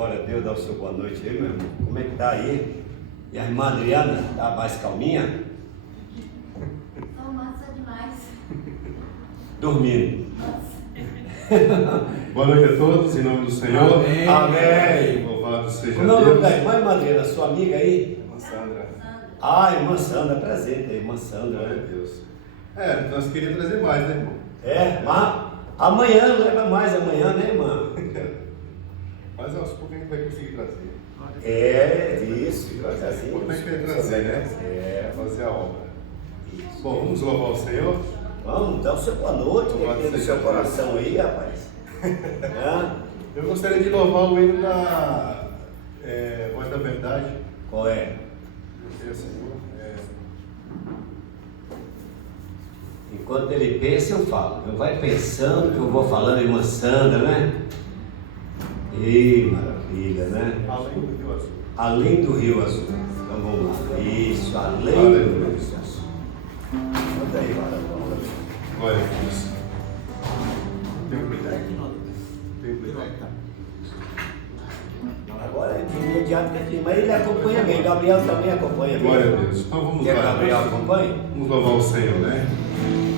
Glória a Deus, dá o seu boa noite aí, meu irmão. Como é que tá aí? E a irmã Adriana, tá mais calminha? Tô massa demais. Dormindo. Boa noite a todos, em nome do Senhor. Amém. Amém. Louvado seja Como é o nome Deus. da irmã Adriana, sua amiga aí? Irmã Sandra. Ah, irmã Sandra, presente aí, irmã Sandra. Glória a Deus. Nós queríamos trazer mais, né, irmão? Mas amanhã, leva mais amanhã, né, irmã? Mas aos poucos a gente vai conseguir trazer. Isso, Trazer. assim. O importante é trazer, né? Fazer a obra. Isso. Bom, vamos louvar o Senhor. Vamos, dá o seu boa noite, Louvado que tem no seja seu coração aí, rapaz. Eu gostaria de louvar o hino da Voz da Verdade. Qual é? Eu sei, Senhor. Enquanto ele pensa, eu falo. Eu vai pensando que eu vou falando, irmã Sandra, né? Ih, maravilha, né? Além do Rio Azul. Além do Rio Azul. Então vamos lá. Isso, além do Rio Azul. Conta aí, maravilha. Glória a Deus. Tem um cuidado? Tem um cuidado? Agora é de imediato que é mas ele acompanha bem. Gabriel também acompanha bem. Glória a Deus. Então vamos Quer lá. Gabriel acompanha? Vamos louvar o Senhor, né?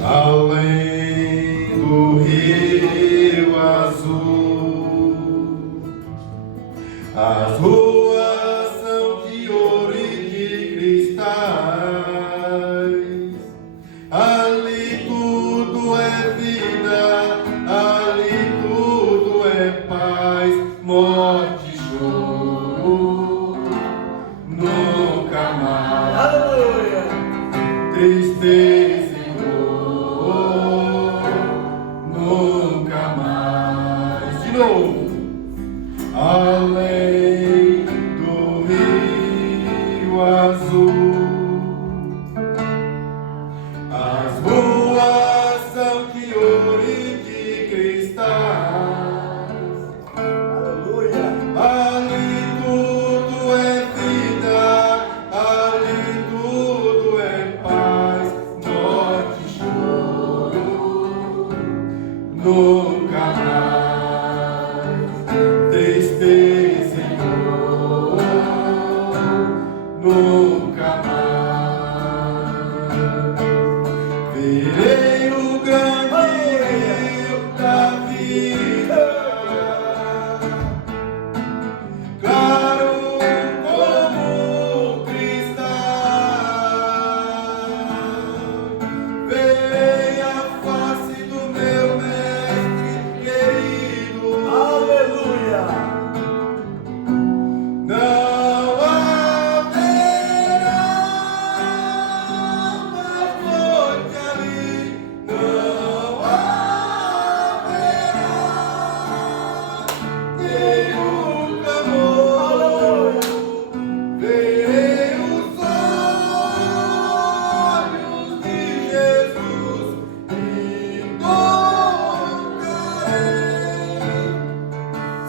Além do Rio Azul, as ruas são de ouro e de cristais. Ali tudo é vida, ali tudo é paz, morte e choro, nunca mais. Aleluia! Tristeza e dor, nunca mais. De novo. Além do Rio Azul, as ruas são de ouro e de cristais. Aleluia! Ali tudo é vida, ali tudo é paz, morte e choro, nunca mais, tristeza e dor, nunca mais. Verei o grande rio da vida, claro como cristal. Verei a face do meu mestre querido. Aleluia! Não haverá mais morte ali, não haverá nenhum clamor. Verei os olhos de Jesus e tocarei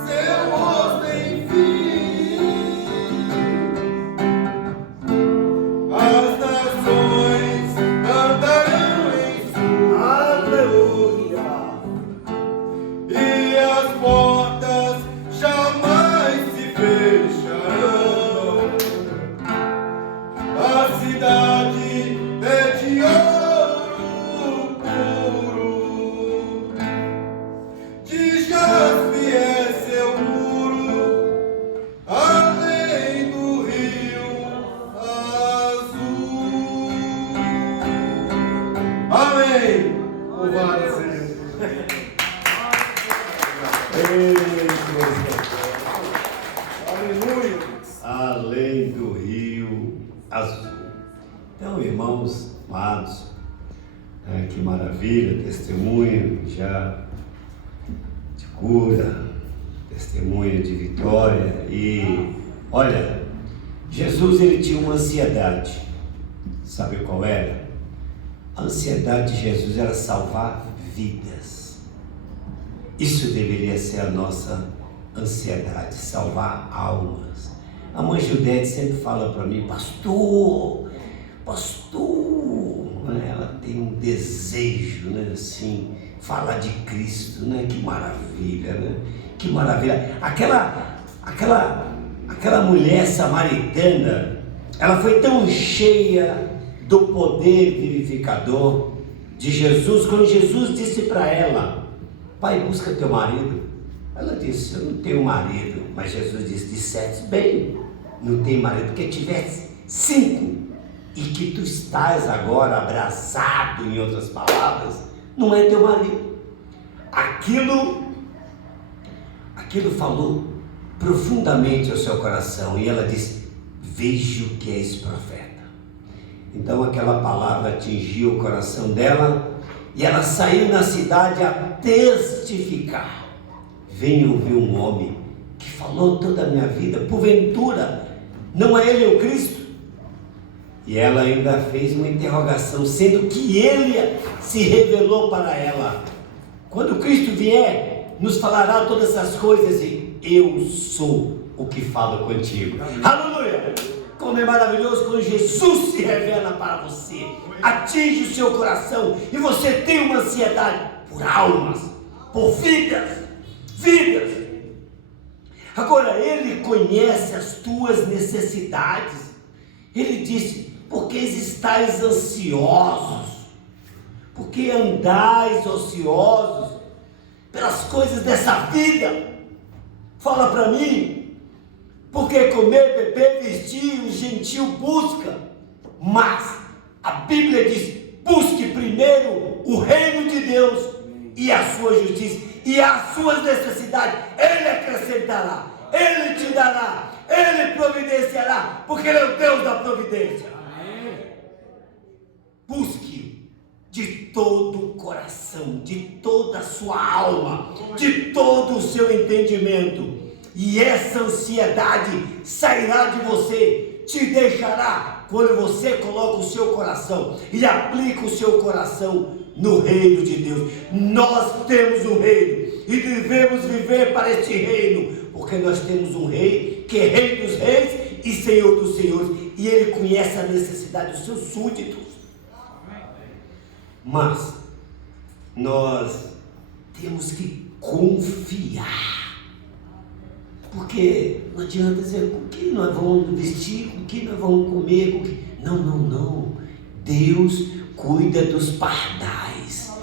seu rosto, enfim. As nações andarão em sua Aleluia! e as portas jamais se fecharão. A cidade é de ouro puro, de jaspe é seu muro, além do Rio Azul. Amém. Louvado seja Deus. Aleluia! Além do Rio Azul. Então, irmãos amados, que maravilha, testemunho já de cura, testemunho de vitória. E olha, Jesus ele tinha uma ansiedade. Sabe qual era? A ansiedade de Jesus era salvar vidas. Isso deveria ser a nossa ansiedade, salvar almas. A mãe Judete sempre fala para mim, pastor, né? Ela tem um desejo, né? Assim, falar de Cristo, né? Que maravilha, né? Que maravilha. Aquela aquela mulher samaritana, ela foi tão cheia do poder vivificador de Jesus, quando Jesus disse para ela: vai, busca teu marido. Ela disse: eu não tenho marido. Mas Jesus disse: disseste bem, não tem marido, porque tivesse 5 e que tu estás agora abraçado, em outras palavras, não é teu marido. Aquilo falou profundamente ao seu coração, e ela disse: vejo que és profeta. Então aquela palavra atingiu o coração dela, e ela saiu na cidade a testificar: venho ouvir um homem que falou toda a minha vida, porventura não é ele o Cristo? E ela ainda fez uma interrogação, sendo que ele se revelou para ela: quando Cristo vier, nos falará todas essas coisas, e eu sou o que falo contigo. Aleluia! Como é maravilhoso quando Jesus se revela para você, atinge o seu coração, e você tem uma ansiedade por almas, por vidas. Agora, Ele conhece as tuas necessidades. Ele disse: porque estáis ansiosos, porque andais ociosos pelas coisas dessa vida. Fala para mim. Porque comer, beber, vestir, o gentio busca, mas a Bíblia diz: busque primeiro o reino de Deus e a sua justiça, e as suas necessidades Ele acrescentará, Ele te dará, Ele providenciará, porque Ele é o Deus da providência. Busque de todo o coração, de toda a sua alma, de todo o seu entendimento, e essa ansiedade sairá de você, te deixará, quando você coloca o seu coração e aplica o seu coração no reino de Deus. Nós temos um reino e devemos viver para este reino, porque nós temos um rei que é Rei dos Reis e Senhor dos Senhores, e Ele conhece a necessidade dos seus súditos. Mas nós temos que confiar, porque não adianta dizer com que nós vamos vestir, com que nós vamos comer, com que... Não. Deus cuida dos pardais.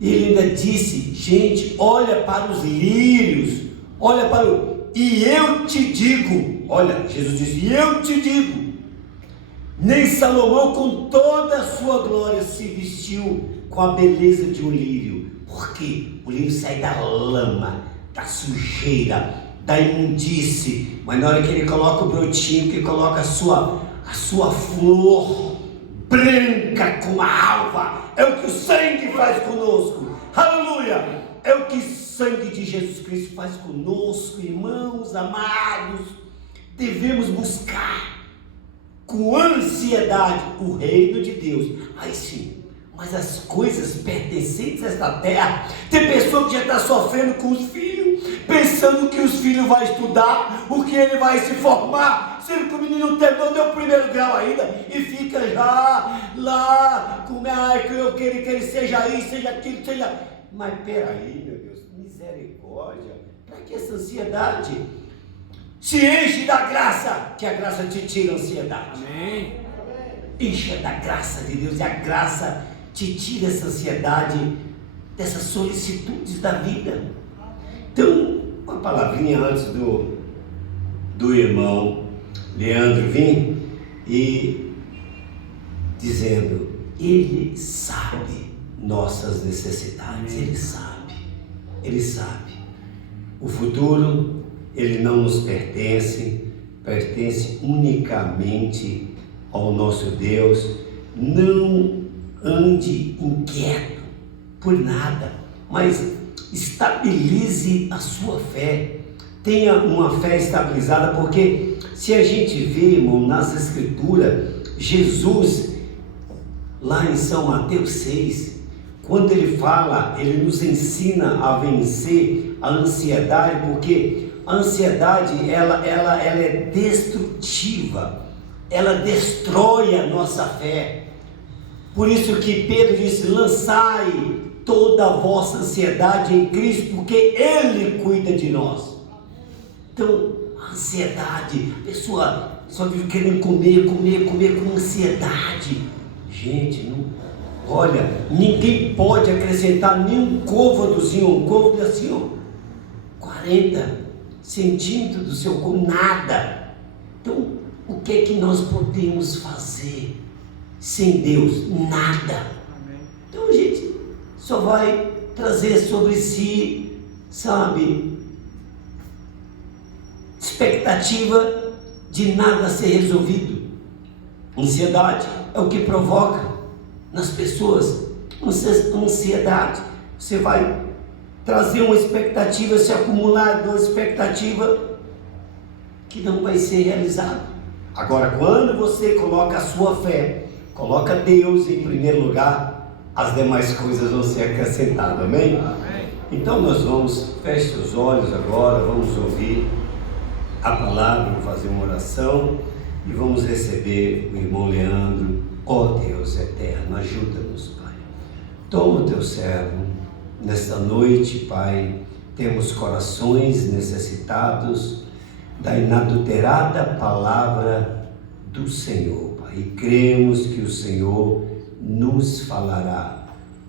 Ele ainda disse: gente, olha para os lírios, e eu te digo, olha, Jesus disse: e eu te digo, nem Salomão com toda a sua glória se vestiu com a beleza de um lírio. Porque o lírio sai da lama, da sujeira, da imundície, mas na hora que ele coloca o brotinho, que coloca a sua flor branca como a alva, é o que o sangue faz conosco. Aleluia! É o que o sangue de Jesus Cristo faz conosco, irmãos amados. Devemos buscar com ansiedade o reino de Deus. Aí sim. Mas as coisas pertencentes a esta terra, tem pessoa que já está sofrendo com os filhos, pensando que os filhos vão estudar, o que ele vai se formar, sendo que o menino terminou, deu o 1º grau ainda, e fica já lá, que eu quero que ele seja isso, seja aquilo, seja... Mas peraí, meu Deus, misericórdia, para que essa ansiedade? Se enche da graça, que a graça te tira a ansiedade. Amém. Enche da graça de Deus, e a graça te tira essa ansiedade, dessas solicitudes da vida. Então, uma palavrinha antes do irmão Leandro vir, e dizendo: Ele sabe nossas necessidades, Ele sabe. O futuro, ele não nos pertence unicamente ao nosso Deus. Não ande inquieto por nada, mas estabilize a sua fé. Tenha uma fé estabilizada, porque se a gente vê, irmão, nas Escrituras, Jesus, lá em São Mateus 6, quando ele fala, ele nos ensina a vencer a ansiedade, porque a ansiedade, ela é destrutiva, ela destrói a nossa fé. Por isso que Pedro disse: lançai toda a vossa ansiedade em Cristo, porque Ele cuida de nós. Então, a ansiedade, a pessoa só vive querendo comer com ansiedade. Gente, não, olha, ninguém pode acrescentar nem um côvadozinho, um côvado assim, ó, 40 centímetros do seu corpo, nada. Então, o que é que nós podemos fazer sem Deus? Nada. Então a gente só vai trazer sobre si, sabe, expectativa de nada ser resolvido. Ansiedade é o que provoca nas pessoas ansiedade. Você vai trazer uma expectativa, se acumular de uma expectativa que não vai ser realizada. Agora, quando você coloca a sua fé, coloca Deus em primeiro lugar, as demais coisas vão ser acrescentadas, amém? Amém. Então nós vamos, feche os olhos agora, vamos ouvir a palavra, vamos fazer uma oração e vamos receber o irmão Leandro. Ó Deus eterno, ajuda-nos, Pai. Toma o teu servo nesta noite, Pai. Temos corações necessitados da inadulterada palavra do Senhor, Pai, e cremos que o Senhor nos falará,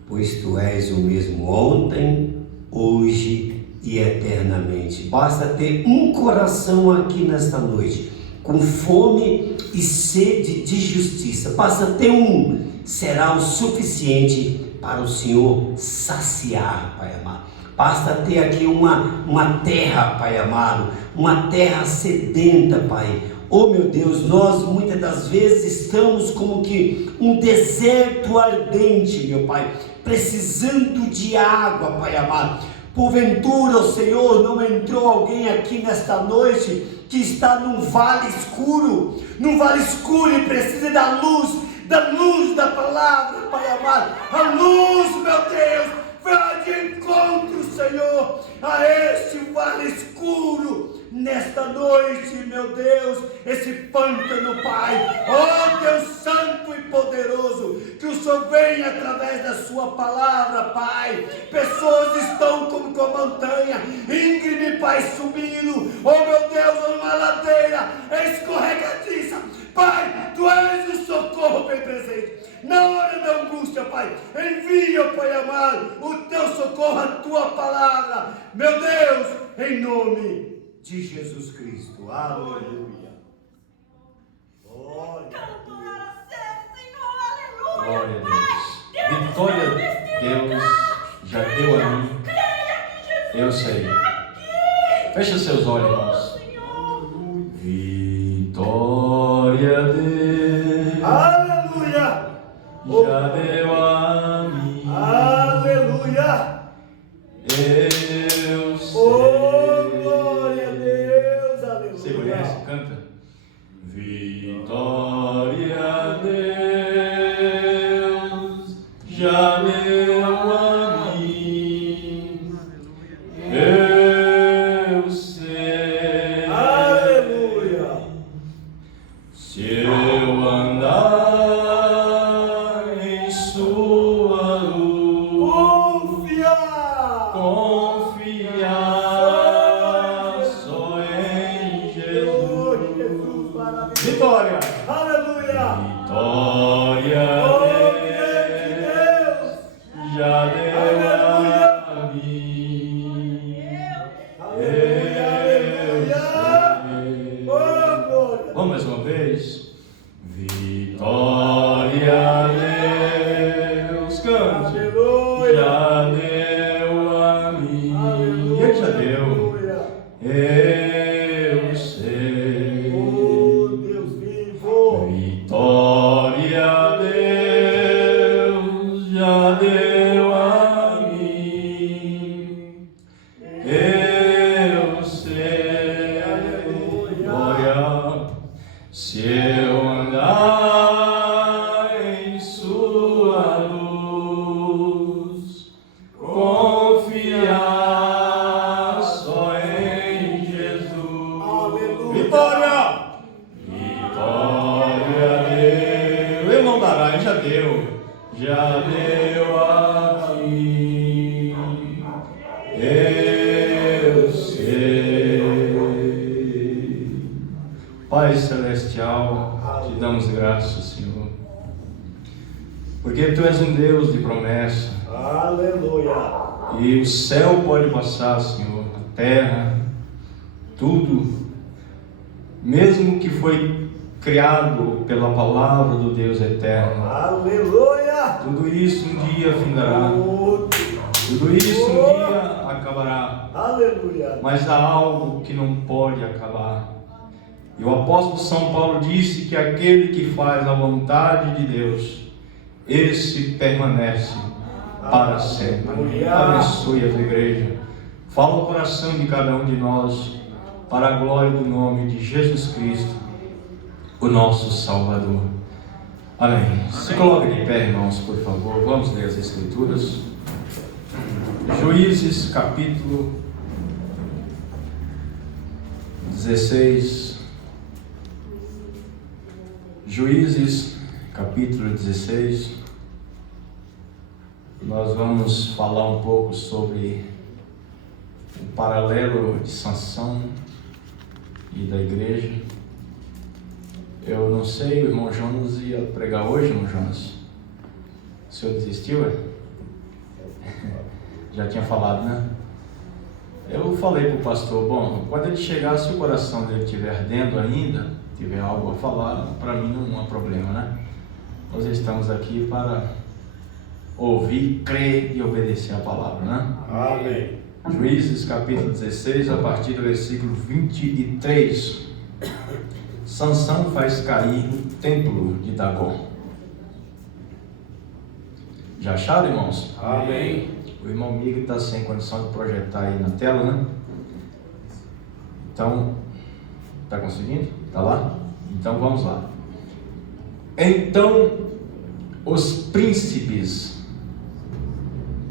pois Tu és o mesmo ontem, hoje e eternamente. Basta ter um coração aqui nesta noite, com fome e sede de justiça. Basta ter um, será o suficiente para o Senhor saciar, Pai amado. Basta ter aqui uma terra, Pai amado, uma terra sedenta, Pai. Oh meu Deus, nós muitas das vezes estamos como que um deserto ardente, meu Pai, precisando de água, Pai amado. Porventura, o Senhor, não entrou alguém aqui nesta noite que está num vale escuro e precisa da luz da palavra, Pai amado. A luz, meu Deus, vai de encontro, Senhor, a este vale escuro, nesta noite, meu Deus, esse pântano, Pai. Oh Deus santo e poderoso, que o Senhor venha através da sua palavra, Pai. Pessoas estão como com a montanha íngreme, Pai, subindo, oh meu Deus, numa ladeira escorregadiça. Pai, Tu és o socorro bem presente na hora da angústia, Pai. Envia, Pai amado, o Teu socorro, a Tua palavra, meu Deus, em nome de Jesus Cristo. Aleluia. Glória a Deus. Vitória, Deus já deu a mim. Eu sei. Fecha seus olhos, irmãos. Vitória, Deus. Aleluia. Já deu a mim. Aleluia. Eu sei. Oh, glória a Deus. Aleluia. Você conhece? Canta. Vitória, Deus já deu a mim. Eu sei. Aleluia. Se eu andar em sua luz, confiar só em Jesus. Vitória! Aleluia. Vitória, Deus já deu a mim. Vamos mais uma vez. Vitória, Deus, cante. Já deu a mim. Ele já deu. Eu sei. Vitória, Deus já deu a mim. Eu sei. Glória. Se eu andar em sua luz, confiar só em Jesus. Vitória! Vitória, Deus. Ele não dará, ele já deu a mim. Pai Celestial, te damos graças, Senhor, porque Tu és um Deus de promessa. Aleluia. E o céu pode passar, Senhor, a terra, tudo, mesmo que foi criado pela palavra do Deus eterno. Aleluia. Tudo isso um dia findará. Tudo isso um dia acabará. Aleluia. Mas há algo que não pode acabar. E o apóstolo São Paulo disse que aquele que faz a vontade de Deus, esse permanece para sempre. Abençoe a tua igreja. Fala o coração de cada um de nós, para a glória do nome de Jesus Cristo, o nosso Salvador. Amém. Se coloque de pé, irmãos, por favor. Vamos ler as Escrituras. Juízes, capítulo 16. Juízes, capítulo 16. Nós vamos falar um pouco sobre o paralelo de Sansão e da igreja. Eu não sei, o irmão Jonas ia pregar hoje, irmão Jonas? O senhor desistiu, é? Já tinha falado, né? Eu falei para o pastor, bom, quando ele chegar, se o coração dele estiver ardendo ainda, tiver algo a falar, para mim não há problema, né? Nós estamos aqui para ouvir, crer e obedecer a palavra, né? Amém. Juízes capítulo 16, a partir do versículo 23. Sansão faz cair o templo de Dagon. Já acharam, irmãos? Amém. O irmão Miguel está sem condição de projetar aí na tela, né? Então, está conseguindo? Está lá? Então vamos lá. Então, os príncipes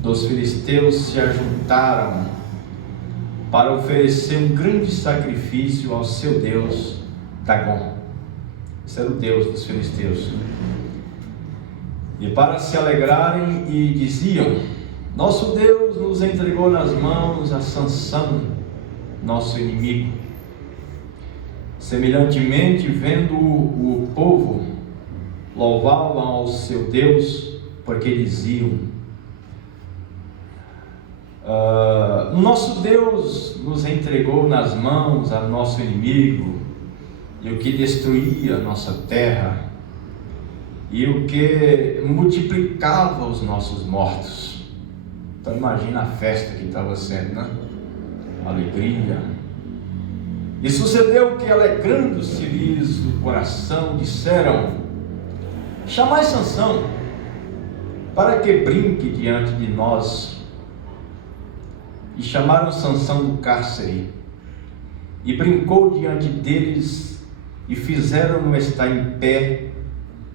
dos filisteus se ajuntaram para oferecer um grande sacrifício ao seu Deus Dagon. Esse era o Deus dos filisteus. E para se alegrarem, e diziam: nosso Deus nos entregou nas mãos a Sansão, nosso inimigo. Semelhantemente, vendo o povo, louvavam ao seu Deus, porque diziam: nosso Deus nos entregou nas mãos a nosso inimigo, e o que destruía a nossa terra, e o que multiplicava os nossos mortos. Então imagina a festa que estava sendo, né? Alegria. E sucedeu que, alegrando-se-lhes o coração, disseram: chamai Sansão, para que brinque diante de nós. E chamaram Sansão do cárcere, e brincou diante deles, e fizeram-no estar em pé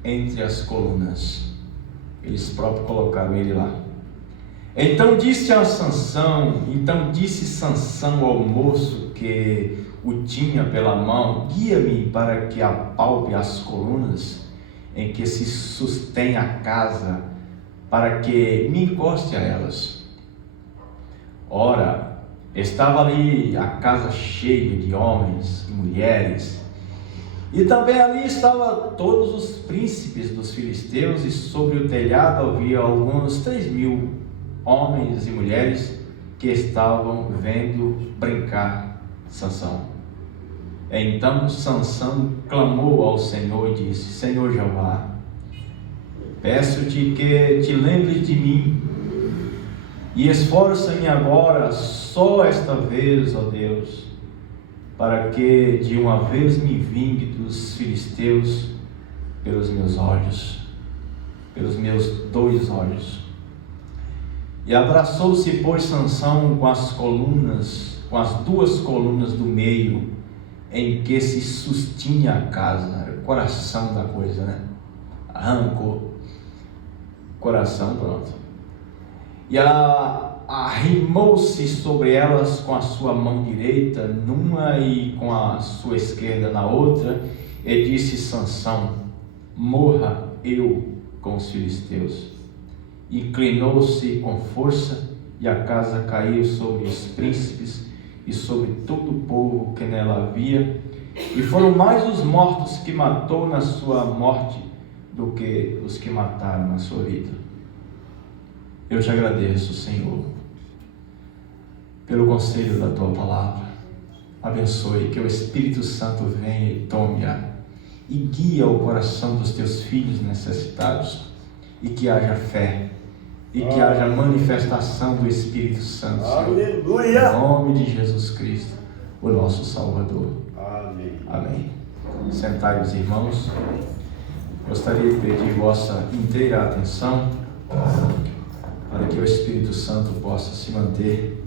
entre as colunas. Eles próprios colocaram ele lá. Então disse Sansão ao moço que o tinha pela mão: guia-me para que apalpe as colunas em que se sustém a casa, para que me encoste a elas. Ora, estava ali a casa cheia de homens e mulheres, e também ali estavam todos os príncipes dos filisteus, e sobre o telhado havia alguns 3.000 homens e mulheres que estavam vendo brincar Sansão. Então Sansão clamou ao Senhor e disse: Senhor Jeová, peço-te que te lembres de mim, e esforça-me agora, só esta vez, ó Deus, para que de uma vez me vingue dos filisteus pelos meus olhos, pelos meus 2 olhos. E abraçou-se, pois, Sansão com as 2 colunas do meio, em que se sustinha a casa. Era o coração da coisa, né? Arrancou coração, pronto. E arrimou-se sobre elas com a sua mão direita numa e com a sua esquerda na outra, e disse Sansão: morra eu com os filisteus. Inclinou-se com força, e a casa caiu sobre os príncipes e sobre todo o povo que nela havia, E foram mais os mortos que matou na sua morte do que os que mataram na sua vida. Eu te agradeço, Senhor, pelo conselho da tua palavra. Abençoe, que o Espírito Santo venha e tome-a e guia o coração dos teus filhos necessitados, e que haja fé e que haja manifestação do Espírito Santo, Senhor. Aleluia! Em nome de Jesus Cristo, o nosso Salvador. Amém. Amém. Sentai-vos, irmãos. Gostaria de pedir vossa inteira atenção para que o Espírito Santo possa se manter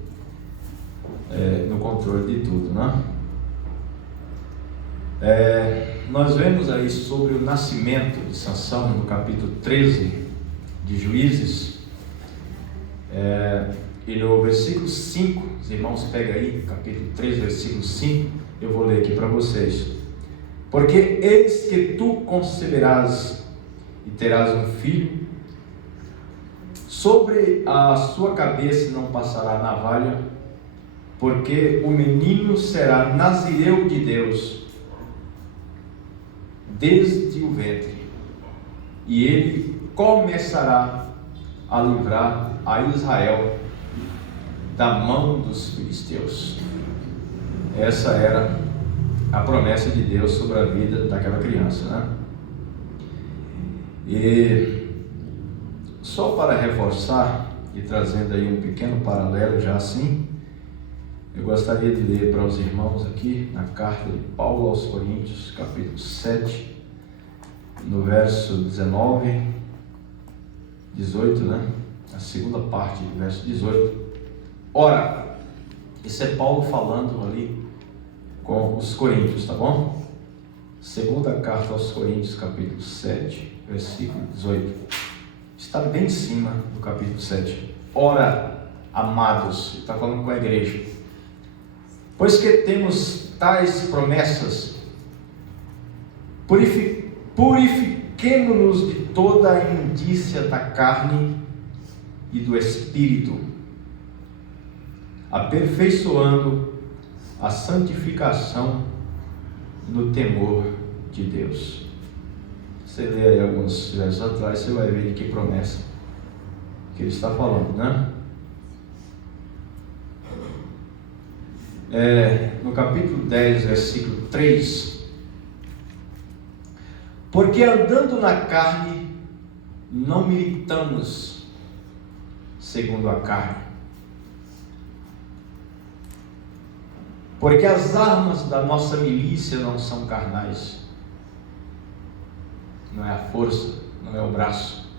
no controle de tudo, né? Nós vemos aí sobre o nascimento de Sansão no capítulo 13 de Juízes, e no versículo 5, os irmãos pegam aí, capítulo 13, versículo 5, eu vou ler aqui para vocês. Porque eis que tu conceberás e terás um filho, sobre a sua cabeça não passará navalha, porque o menino será nazireu de Deus desde o ventre, e ele começará a livrar a Israel da mão dos filisteus. Essa era a promessa de Deus sobre a vida daquela criança, né? E só para reforçar e trazendo aí um pequeno paralelo já assim, eu gostaria de ler para os irmãos aqui na carta de Paulo aos Coríntios, capítulo 7, no verso 19, 18, né? A segunda parte do verso 18. Ora, isso é Paulo falando ali com os coríntios, tá bom? Segunda carta aos Coríntios, capítulo 7, versículo 18. Está bem em cima do capítulo 7. Ora, amados, ele está falando com a igreja. Pois que temos tais promessas, purifiquemo-nos de toda a imundícia da carne e do espírito, aperfeiçoando a santificação no temor de Deus. Você lê aí alguns versos atrás, você vai ver de que promessa que ele está falando, né? No capítulo 10, versículo 3: porque andando na carne, não militamos segundo a carne, porque as armas da nossa milícia não são carnais, não é a força, não é o braço.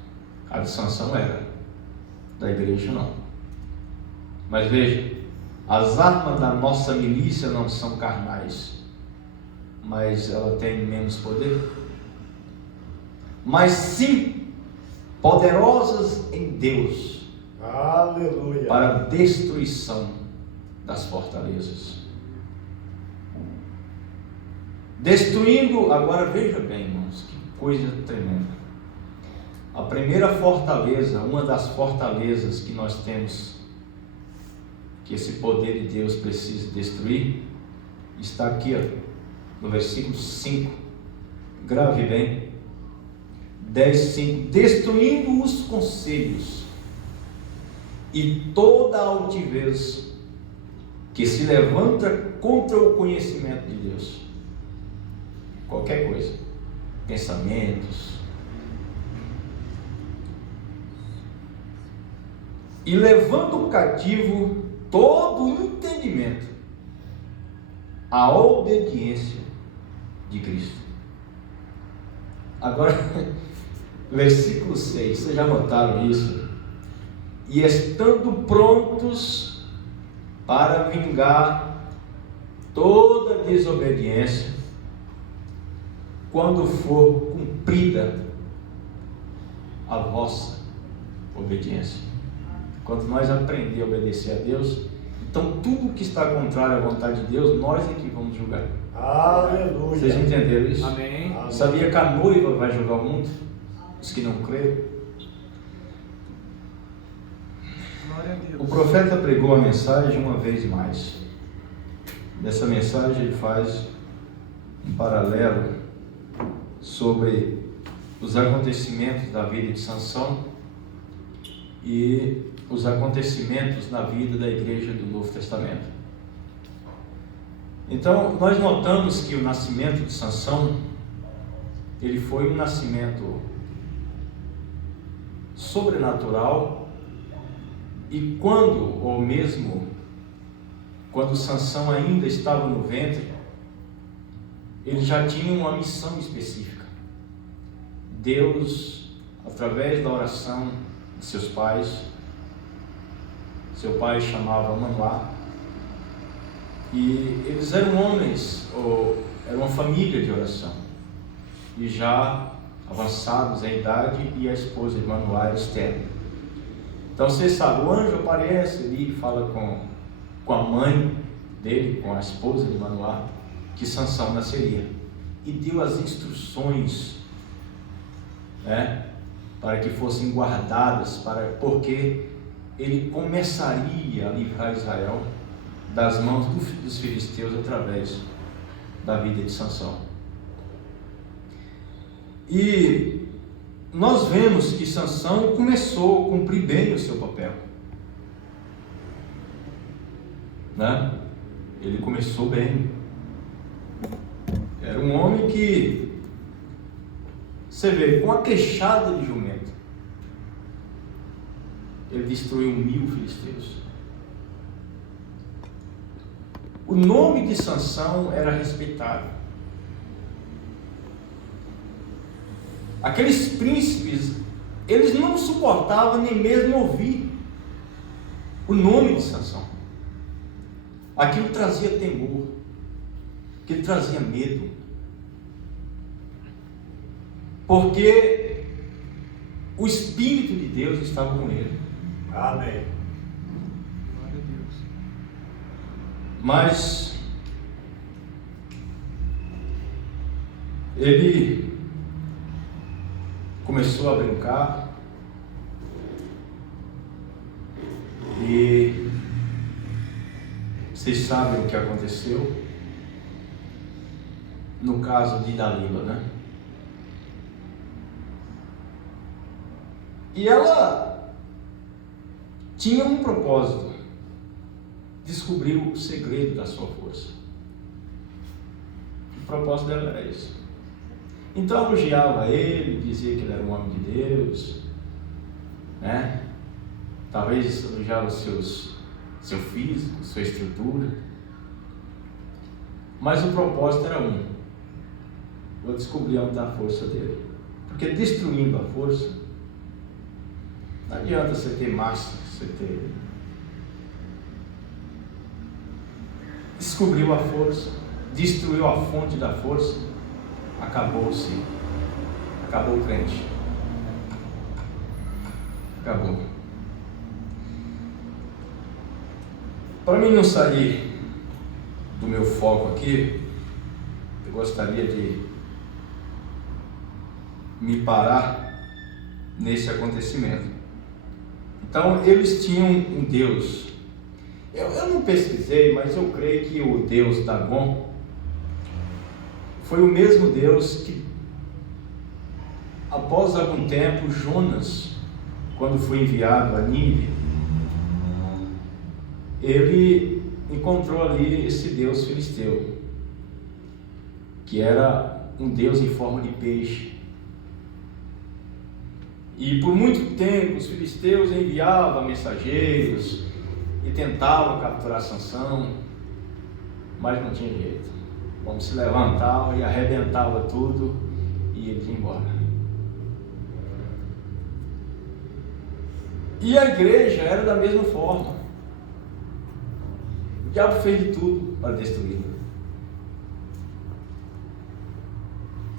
A de Sansão era, da igreja não. Mas veja, as armas da nossa milícia não são carnais, mas ela tem menos poder, mas sim poderosas em Deus. Aleluia! Para a destruição das fortalezas. Destruindo, agora veja bem, irmãos, que coisa tremenda. A primeira fortaleza, uma das fortalezas que nós temos, que esse poder de Deus precisa destruir, está aqui, ó, no versículo 5. Grave bem. 10:5. Destruindo os conselhos e toda a altivez que se levanta contra o conhecimento de Deus. Qualquer coisa, pensamentos, e levando cativo todo o entendimento à obediência de Cristo. Agora, versículo 6, vocês já notaram isso? E estando prontos para vingar toda desobediência, quando for cumprida a vossa obediência. Quando nós aprender a obedecer a Deus, então tudo que está contrário à vontade de Deus, nós é que vamos julgar. Aleluia! Vocês entenderam isso? Amém. Sabia que a noiva vai julgar o mundo? Os que não creram. Glória a Deus. O profeta pregou a mensagem uma vez mais. Dessa mensagem ele faz um paralelo sobre os acontecimentos da vida de Sansão e os acontecimentos na vida da igreja do Novo Testamento. Então, nós notamos que o nascimento de Sansão, ele foi um nascimento sobrenatural, e ou mesmo quando Sansão ainda estava no ventre, ele já tinha uma missão específica. Deus, através da oração de seus pais, seu pai chamava Manoá, e eles eram homens, ou era uma família de oração, e já avançados em idade, e a esposa de Manoá era Esther. Então você sabe, o anjo aparece ali e fala com a mãe dele, com a esposa de Manoá, que Sansão nasceria, e deu as instruções, para que fossem guardadas, porque ele começaria a livrar Israel das mãos dos filisteus através da vida de Sansão. E nós vemos que Sansão começou a cumprir bem o seu papel, Ele começou bem. Era um homem que, você vê, com a queixada de jumento, ele destruiu 1000 filisteus. O nome de Sansão era respeitado. Aqueles príncipes, eles não suportavam nem mesmo ouvir o nome de Sansão. Aquilo trazia temor, aquilo trazia medo, porque o Espírito de Deus estava com ele. Amém. Glória a Deus. Mas ele começou a brincar, e vocês sabem o que aconteceu no caso de Dalila, E ela tinha um propósito: descobrir o segredo da sua força. O propósito dela era isso. Então elogiava ele, dizia que ele era um homem de Deus, Talvez elogiava seu físico, sua estrutura. Mas o propósito era vou descobrir onde está a força dele. Porque destruindo a força, não adianta você ter massa, descobriu a força, destruiu a fonte da força, acabou o crente. Acabou. Para mim não sair do meu foco aqui, eu gostaria de me parar nesse acontecimento. Então, eles tinham um Deus. Eu não pesquisei, mas eu creio que o Deus Dagon foi o mesmo Deus que, após algum tempo, Jonas, quando foi enviado a Nínive, ele encontrou ali esse Deus filisteu, que era um Deus em forma de peixe. E por muito tempo os filisteus enviavam mensageiros e tentavam capturar Sansão, mas não tinha jeito. O homem se levantava e arrebentava tudo e ele ia embora. E a igreja era da mesma forma. O diabo fez de tudo para destruí-la.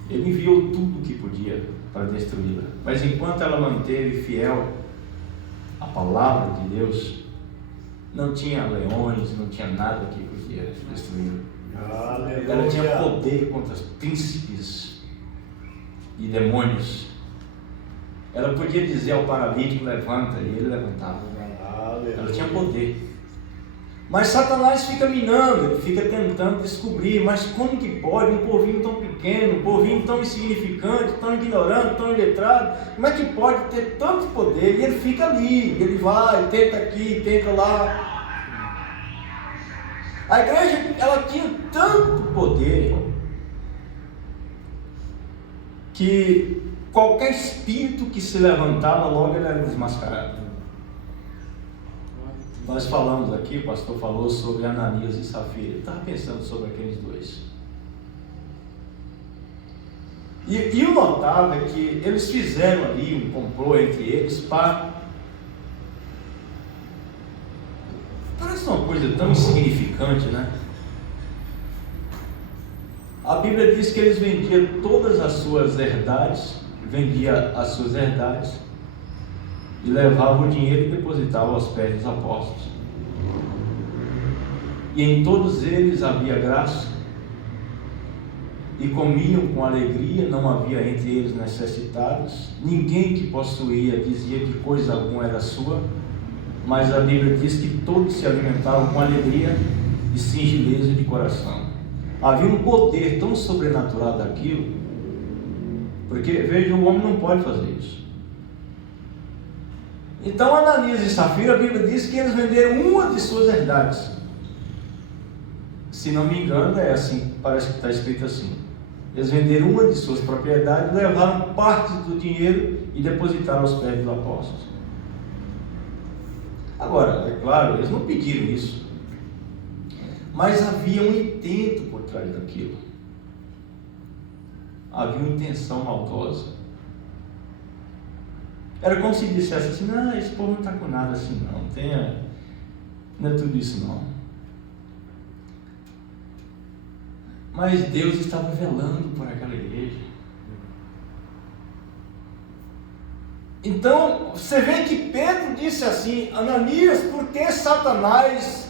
Ele enviou tudo o que podia para destruí-la. Mas enquanto ela manteve fiel à palavra de Deus, não tinha leões, não tinha nada que podia destruí-la. Aleluia. Ela tinha poder contra os príncipes e demônios. Ela podia dizer ao paralítico: levanta, e ele levantava. Aleluia. Ela tinha poder. Mas Satanás fica minando, ele fica tentando descobrir, mas como que pode um povinho tão pequeno, um povinho tão insignificante, tão ignorante, tão iletrado, como é que pode ter tanto poder? E ele fica ali, ele vai, tenta aqui, tenta lá. A igreja, ela tinha tanto poder que qualquer espírito que se levantava, logo ele era desmascarado. Nós falamos aqui, o pastor falou sobre Ananias e Safira. Eu estava pensando sobre aqueles dois. E o notável é que eles fizeram ali um complô entre eles para... Parece uma coisa tão insignificante, né? A Bíblia diz que eles vendiam todas as suas herdades, e levavam o dinheiro e depositavam aos pés dos apóstolos. E em todos eles havia graça, e comiam com alegria, não havia entre eles necessitados, ninguém que possuía dizia que coisa alguma era sua, mas a Bíblia diz que todos se alimentavam com alegria e singeleza de coração. Havia um poder tão sobrenatural daquilo, porque, veja, o homem não pode fazer isso. Então Ananias e Safira, a Bíblia diz que eles venderam uma de suas herdades. Se não me engano, é assim, parece que está escrito assim. Eles venderam uma de suas propriedades, levaram parte do dinheiro e depositaram aos pés dos apóstolos. Agora, é claro, eles não pediram isso, mas havia um intento por trás daquilo. Havia uma intenção maldosa. Era como se dissesse assim: não, esse povo não está com nada assim não é tudo isso não. Mas Deus estava velando por aquela igreja. Então, você vê que Pedro disse assim: Ananias, por que Satanás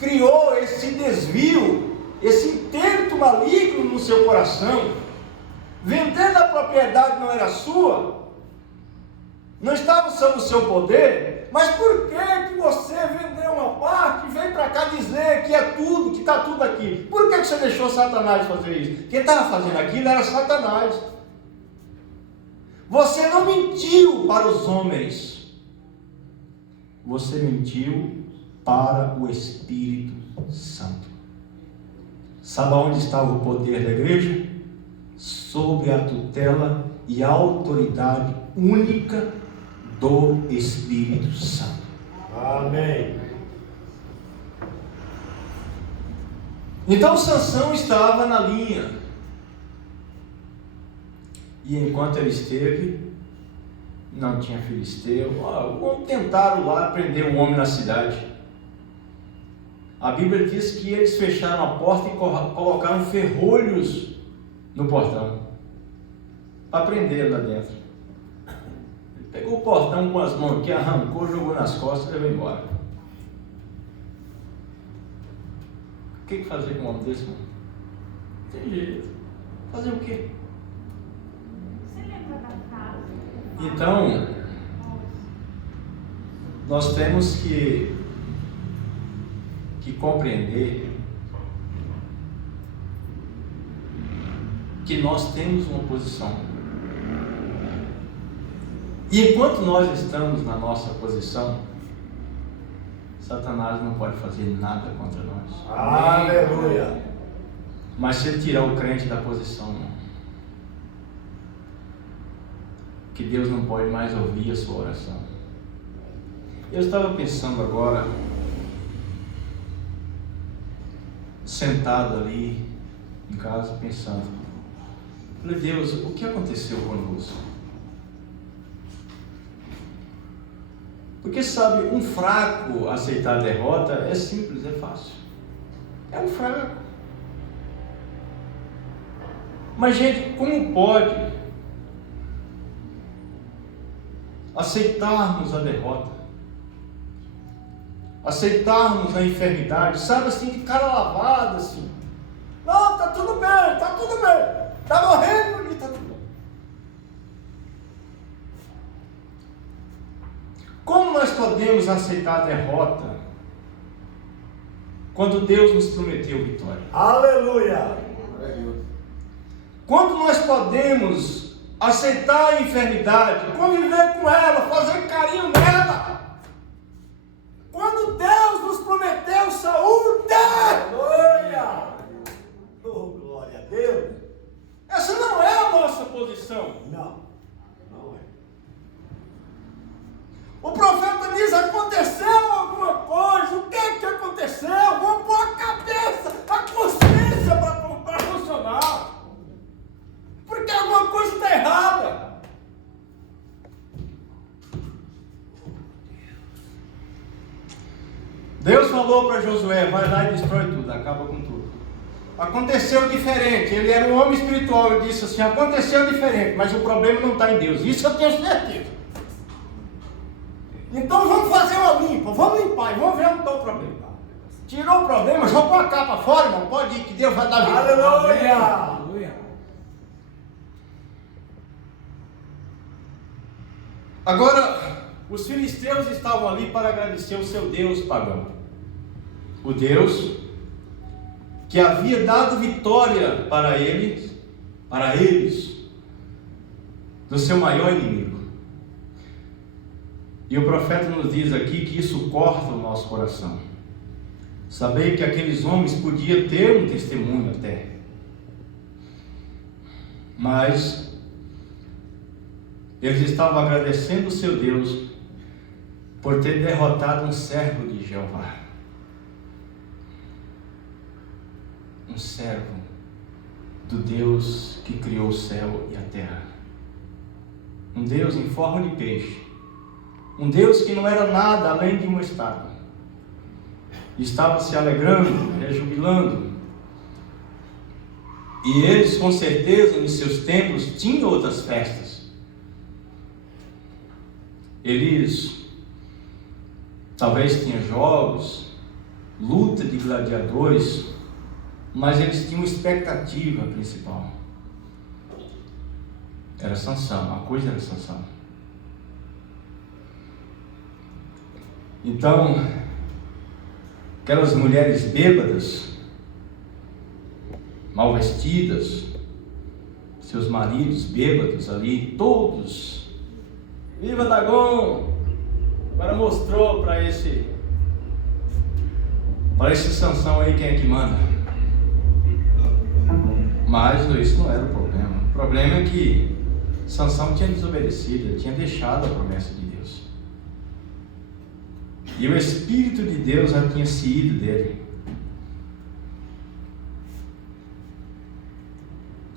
criou esse desvio, esse intento maligno no seu coração? Vendendo a propriedade não era sua, não estava sob o seu poder, mas por que você vendeu uma parte e veio para cá dizer que é tudo, que está tudo aqui? Por que você deixou Satanás fazer isso? Quem estava fazendo aquilo era Satanás. Você não mentiu para os homens, você mentiu para o Espírito Santo. Sabe onde estava o poder da igreja? Sobre a tutela e a autoridade única do Espírito Santo. Amém. Então Sansão estava na linha, e enquanto ele esteve, não tinha filisteu. Tentaram lá prender o homem na cidade. A Bíblia diz que eles fecharam a porta e colocaram ferrolhos no portão para prender ele lá dentro. Ele pegou o portão com as mãos aqui, arrancou, jogou nas costas e levou embora. O que fazer com um homem desse, mano? Não tem jeito. Fazer o quê? Você lembra da casa? Então, nós temos que compreender que nós temos uma posição. E enquanto nós estamos na nossa posição, Satanás não pode fazer nada contra nós. Aleluia. Mas se ele tirar o crente da posição, que Deus não pode mais ouvir a sua oração. Eu estava pensando agora, sentado ali em casa, pensando, falei: Deus, o que aconteceu conosco? Porque sabe, um fraco aceitar a derrota é simples, é fácil. É um fraco. Mas gente, como pode aceitarmos a derrota, aceitarmos a enfermidade, sabe, assim, de cara lavada, assim? Não, tá tudo bem, tá morrendo e tá tudo bem. Como nós podemos aceitar a derrota quando Deus nos prometeu vitória? Aleluia! Quando nós podemos aceitar a enfermidade, conviver com ela, fazer carinho nela? Quando Deus nos prometeu saúde? Aleluia! Oh, glória a Deus! Essa não é a nossa posição. Não, não é. O profeta diz: aconteceu alguma coisa. O que é que aconteceu? Vamos pôr a cabeça, a consciência para funcionar. Porque alguma coisa está errada. Deus falou para Josué: vai lá e destrói tudo, acaba com tudo. Aconteceu diferente. Ele era um homem espiritual. Ele disse assim: aconteceu diferente, mas o problema não está em Deus. Isso eu tenho certeza. Então vamos fazer uma limpa, vamos limpar e vamos ver onde está o problema. Tirou o problema, jogou a capa fora, irmão. Pode ir, que Deus vai dar vida. Aleluia! Aleluia. Agora, os filisteus estavam ali para agradecer o seu Deus pagão. O Deus que havia dado vitória para eles, do seu maior inimigo. E o profeta nos diz aqui que isso corta o nosso coração. Saber que aqueles homens podiam ter um testemunho até, mas eles estavam agradecendo o seu Deus por ter derrotado um servo de Jeová. Um servo do Deus que criou o céu e a terra. Um Deus em forma de peixe. Um Deus que não era nada além de uma estátua. Estava se alegrando, rejubilando. E eles, com certeza, nos seus templos, tinham outras festas. Eles talvez tinham jogos, luta de gladiadores, mas eles tinham uma expectativa principal. Era Sansão, a coisa era Sansão. Então, aquelas mulheres bêbadas, mal vestidas, seus maridos bêbados ali, todos, viva Dagon! Agora mostrou para esse Sansão aí quem é que manda. Mas isso não era o problema. O problema é que Sansão tinha desobedecido, tinha deixado a promessa de Deus. E o Espírito de Deus já tinha se ido dele.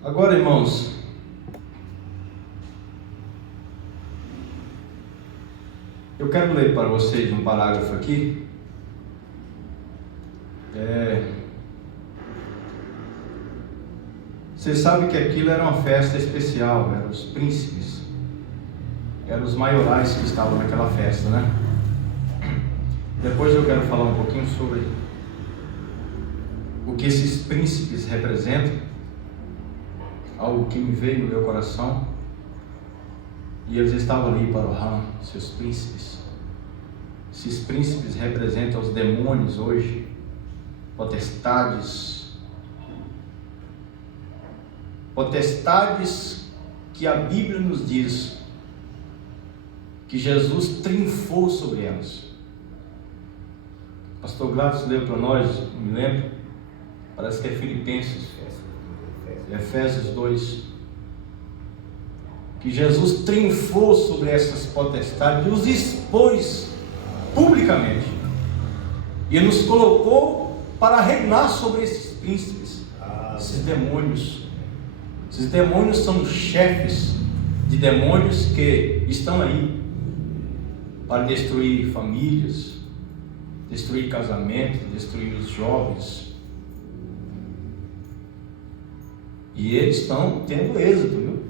Agora, irmãos, eu quero ler para vocês um parágrafo aqui. Vocês sabem que aquilo era uma festa especial, eram os príncipes, eram os maiorais que estavam naquela festa, né? Depois eu quero falar um pouquinho sobre o que esses príncipes representam, algo que me veio no meu coração. E eles estavam ali para honrar seus príncipes. Esses príncipes representam os demônios hoje, potestades que a Bíblia nos diz que Jesus triunfou sobre elas. Pastor Gladys leu para nós, não me lembro, parece que é Filipenses, Efésios 2, que Jesus triunfou sobre essas potestades e os expôs publicamente e nos colocou para reinar sobre esses príncipes, esses demônios. Esses demônios são chefes de demônios que estão aí para destruir famílias, destruir casamento, destruir os jovens. E eles estão tendo êxito, viu?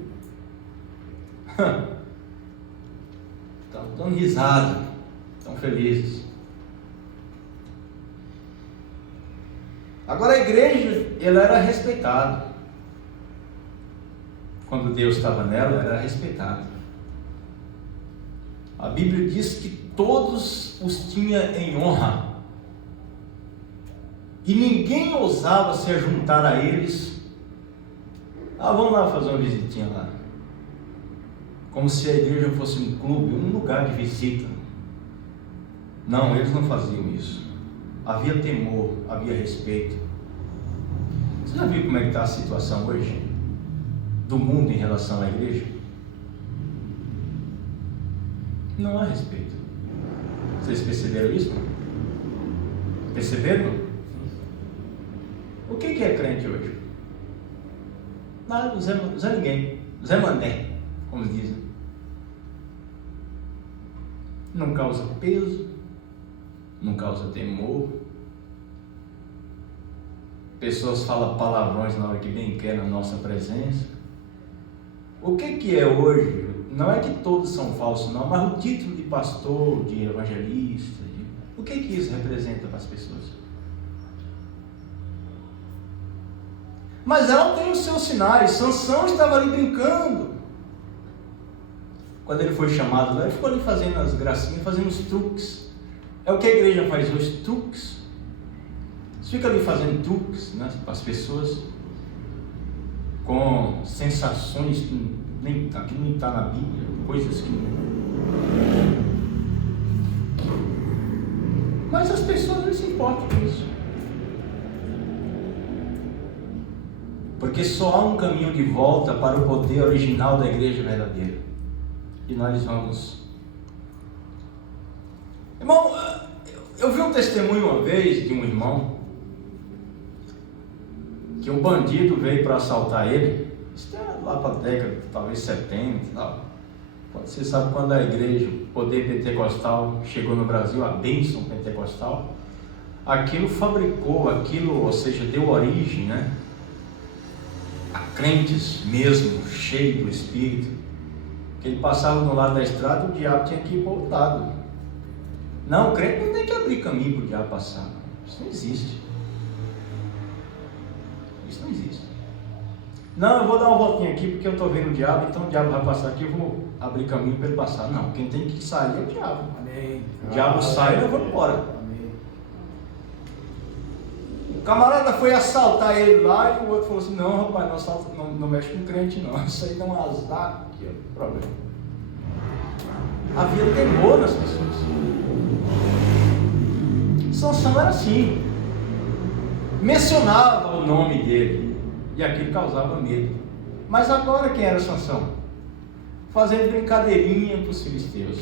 Estão dando risada, estão felizes. Agora a igreja, ela era respeitada. Quando Deus estava nela, ela era respeitada. A Bíblia diz que todos os tinha em honra. e ninguém ousava se juntar a eles. Vamos lá fazer uma visitinha lá. Como se a igreja fosse um clube, um lugar de visita. Não, eles não faziam isso. Havia temor, havia respeito. Você já viu como é que está a situação hoje do mundo em relação à igreja? Não há respeito. Vocês perceberam isso? Perceberam? O que é crente hoje? Nada, Zé ninguém. Zé Mané, como dizem. Não causa peso, não causa temor. Pessoas falam palavrões na hora que bem quer na nossa presença. O que é hoje? Não é que todos são falsos não, mas o título de pastor, de evangelista, o que isso representa para as pessoas? Mas ela tem os seus sinais. Sansão estava ali brincando. Quando ele foi chamado lá, ele ficou ali fazendo as gracinhas, fazendo os truques. É o que a igreja faz hoje, truques. Você fica ali fazendo truques, né, para as pessoas, com sensações que não está na Bíblia, coisas que não. Mas as pessoas não se importam com isso. Porque só há um caminho de volta para o poder original da igreja verdadeira. E nós vamos. Irmão, eu vi um testemunho uma vez de um irmão que um bandido veio para assaltar ele. Isso é lá para a década, talvez 70 e tal. Você sabe quando a igreja, o poder pentecostal chegou no Brasil, a bênção pentecostal, aquilo fabricou, ou seja, deu origem, né, a crentes mesmo, cheios do Espírito, que ele passava no lado da estrada, o diabo tinha que ir para o outro lado. Não, o crente não tem que abrir caminho para o diabo passar. Isso não existe. Isso não existe. Não, eu vou dar uma voltinha aqui porque eu estou vendo o diabo, então o diabo vai passar aqui, eu vou abrir caminho para ele passar. Não, quem tem que sair é o diabo. Amém. O diabo sai e eu vou embora. Amém. O camarada foi assaltar ele lá e o outro falou assim: não, rapaz, não mexe com crente não, isso aí dá um azar, que é o problema. Havia temor nas pessoas. Sansão era assim, mencionava o nome dele e aquilo causava medo. Mas agora quem era Sansão? Fazendo brincadeirinha para os filisteus,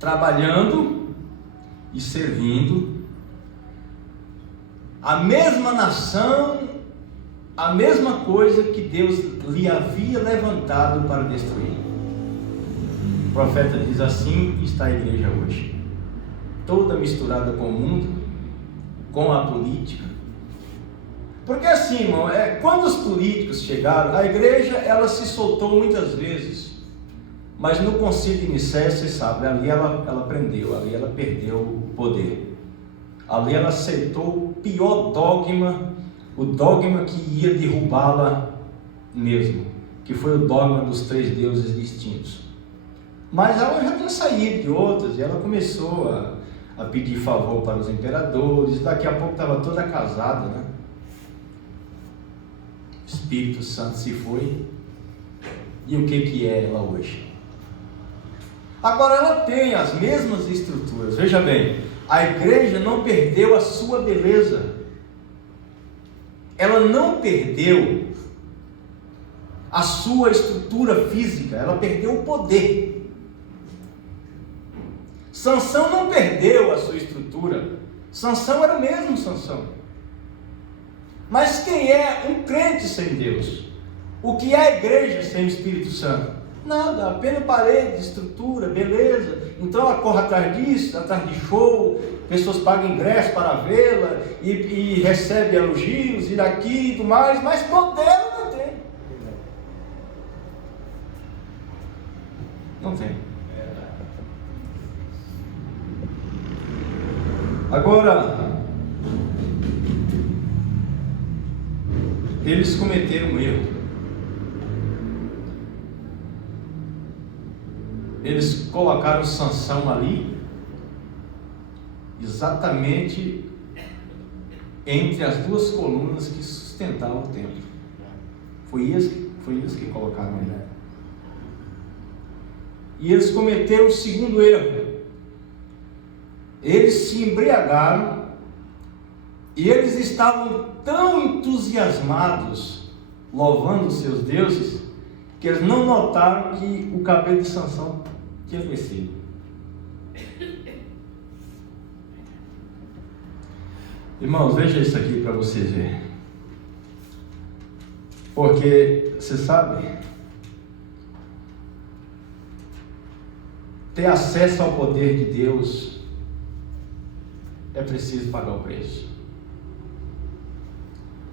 trabalhando e servindo a mesma nação, a mesma coisa que Deus lhe havia levantado para destruir. O profeta diz: assim está a igreja hoje, toda misturada com o mundo, com a política. Porque assim, irmão, quando os políticos chegaram, a igreja ela se soltou muitas vezes, mas no concílio de Nicéia, você sabe, ali ela aprendeu, ali ela perdeu o poder. Ali ela aceitou o pior dogma, o dogma que ia derrubá-la mesmo, que foi o dogma dos 3 deuses distintos. Mas ela já tinha saído de outras, e ela começou a pedir favor para os imperadores, daqui a pouco estava toda casada, né? O Espírito Santo se foi, e o que é ela hoje? Agora ela tem as mesmas estruturas, veja bem, a igreja não perdeu a sua beleza, ela não perdeu a sua estrutura física, ela perdeu o poder. Sansão não perdeu a sua estrutura, Sansão era o mesmo Sansão. Mas quem é um crente sem Deus? O que é a igreja sem o Espírito Santo? Nada, apenas parede, estrutura, beleza. Então ela corre atrás disso, atrás de show, pessoas pagam ingresso para vê-la e recebe elogios e daqui e tudo mais, mas poder não tem. Não tem. Agora, eles cometeram um erro. Eles colocaram Sansão ali exatamente entre as duas colunas que sustentavam o templo. Foi isso que colocaram ali. E eles cometeram o segundo erro. Eles se embriagaram e eles estavam tão entusiasmados louvando os seus deuses que eles não notaram que o cabelo de Sansão tinha crescido. Irmãos, veja isso aqui para vocês verem. Porque, você sabe, ter acesso ao poder de Deus é preciso pagar o preço.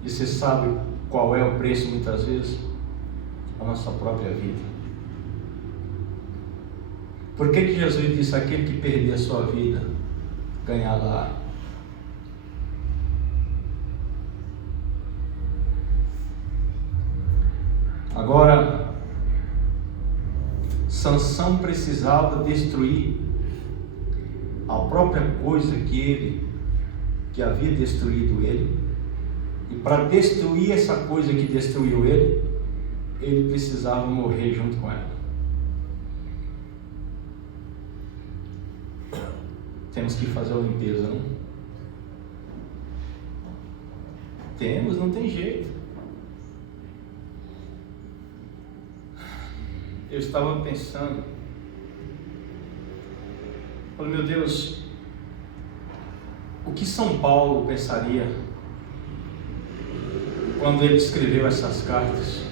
E você sabe qual é o preço muitas vezes? A nossa própria vida. Por que Jesus disse: aquele que perder a sua vida, ganhará? Agora, Sansão precisava destruir a própria coisa que havia destruído ele, e para destruir essa coisa que destruiu ele precisava morrer junto com ela. Temos que fazer a limpeza, não? Temos, não tem jeito. Eu estava pensando, falei, meu Deus, o que São Paulo pensaria quando ele escreveu essas cartas,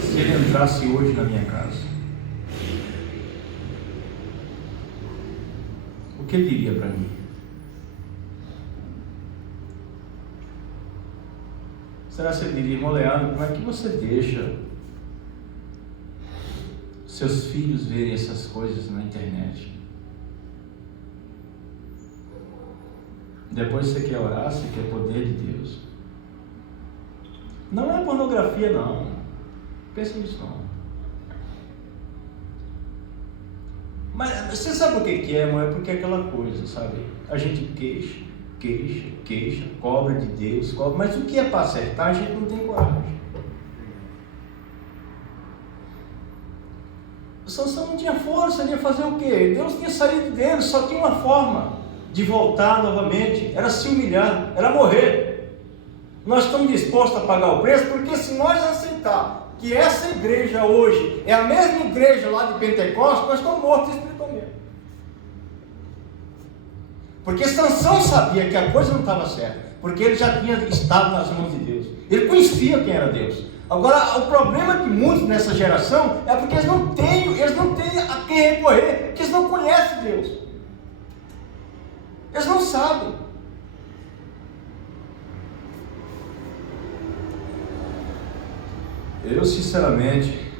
se ele entrasse hoje na minha casa? O que ele diria para mim? Será que ele diria: irmão Leandro, como é que você deixa seus filhos verem essas coisas na internet? Depois você quer orar, você quer poder de Deus. Não é pornografia, não. Pensa nisso, não. Mas você sabe o que é, irmão? É porque é aquela coisa, sabe? A gente queixa, cobra de Deus, cobra, mas o que é para acertar, a gente não tem coragem. Sansão não tinha força, ele ia fazer o quê? Deus tinha saído dele, só tinha uma forma de voltar novamente, era se humilhar, era morrer. Nós estamos dispostos a pagar o preço, porque se nós aceitar que essa igreja hoje é a mesma igreja lá de Pentecostes, nós estamos mortos espiritualmente. Porque Sansão sabia que a coisa não estava certa, porque ele já tinha estado nas mãos de Deus, ele conhecia quem era Deus. Agora, o problema de muitos nessa geração é porque eles não têm a quem recorrer, porque eles não conhecem Deus. Eles não sabem. Eu, sinceramente,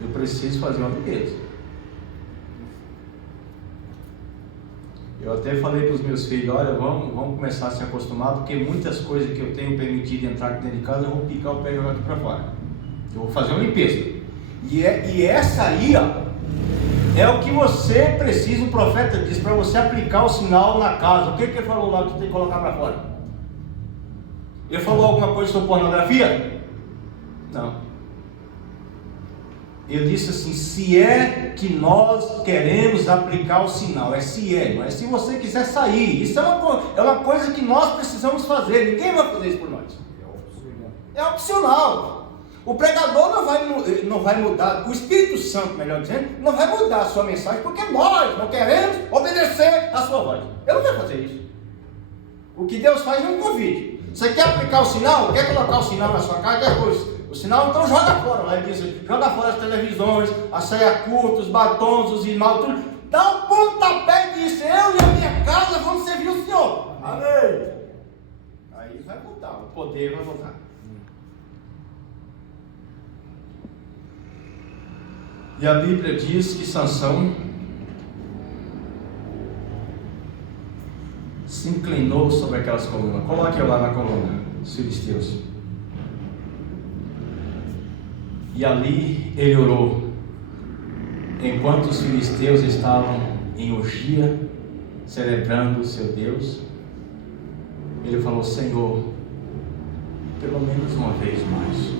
eu preciso fazer uma limpeza. Eu até falei para os meus filhos: olha, vamos começar a se acostumar, porque muitas coisas que eu tenho permitido entrar aqui dentro de casa, eu vou picar o pé e jogar aqui para fora. Eu vou fazer uma limpeza. E essa aí, ó, é o que você precisa. O profeta diz para você aplicar o sinal na casa. O que ele falou lá que você tem que colocar para fora? Ele falou alguma coisa sobre pornografia? Não. Ele disse assim: se é que nós queremos aplicar o sinal, não é se você quiser sair. Isso é uma coisa que nós precisamos fazer, ninguém vai fazer isso por nós. É opcional. O pregador não vai mudar, o Espírito Santo, melhor dizendo, não vai mudar a sua mensagem, porque nós não queremos obedecer a sua voz. Ele não vai fazer isso. O que Deus faz é um convite. Você quer aplicar o sinal? Quer colocar o sinal na sua casa? Quer coisa? O sinal, então joga fora. Lá ele diz: joga fora as televisões, a saia curta, os batons, os esmaltes, tudo. Dá um pontapé e diz: eu e a minha casa vamos servir o Senhor. Amém. Aí vai voltar, o poder vai voltar. E a Bíblia diz que Sansão se inclinou sobre aquelas colunas. Coloque eu lá na coluna, os filisteus. E ali ele orou, enquanto os filisteus estavam em orgia, celebrando o seu Deus. Ele falou: Senhor, pelo menos uma vez mais.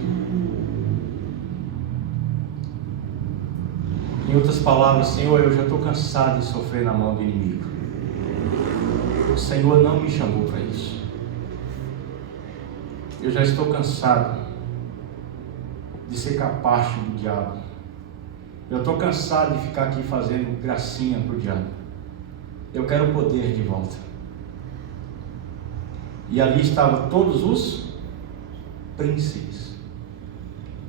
Em outras palavras, Senhor, eu já estou cansado de sofrer na mão do inimigo. O Senhor não me chamou para isso. Eu já estou cansado de ser capacho do diabo. Eu estou cansado de ficar aqui fazendo gracinha para o diabo. Eu quero o poder de volta. E ali estavam todos os príncipes.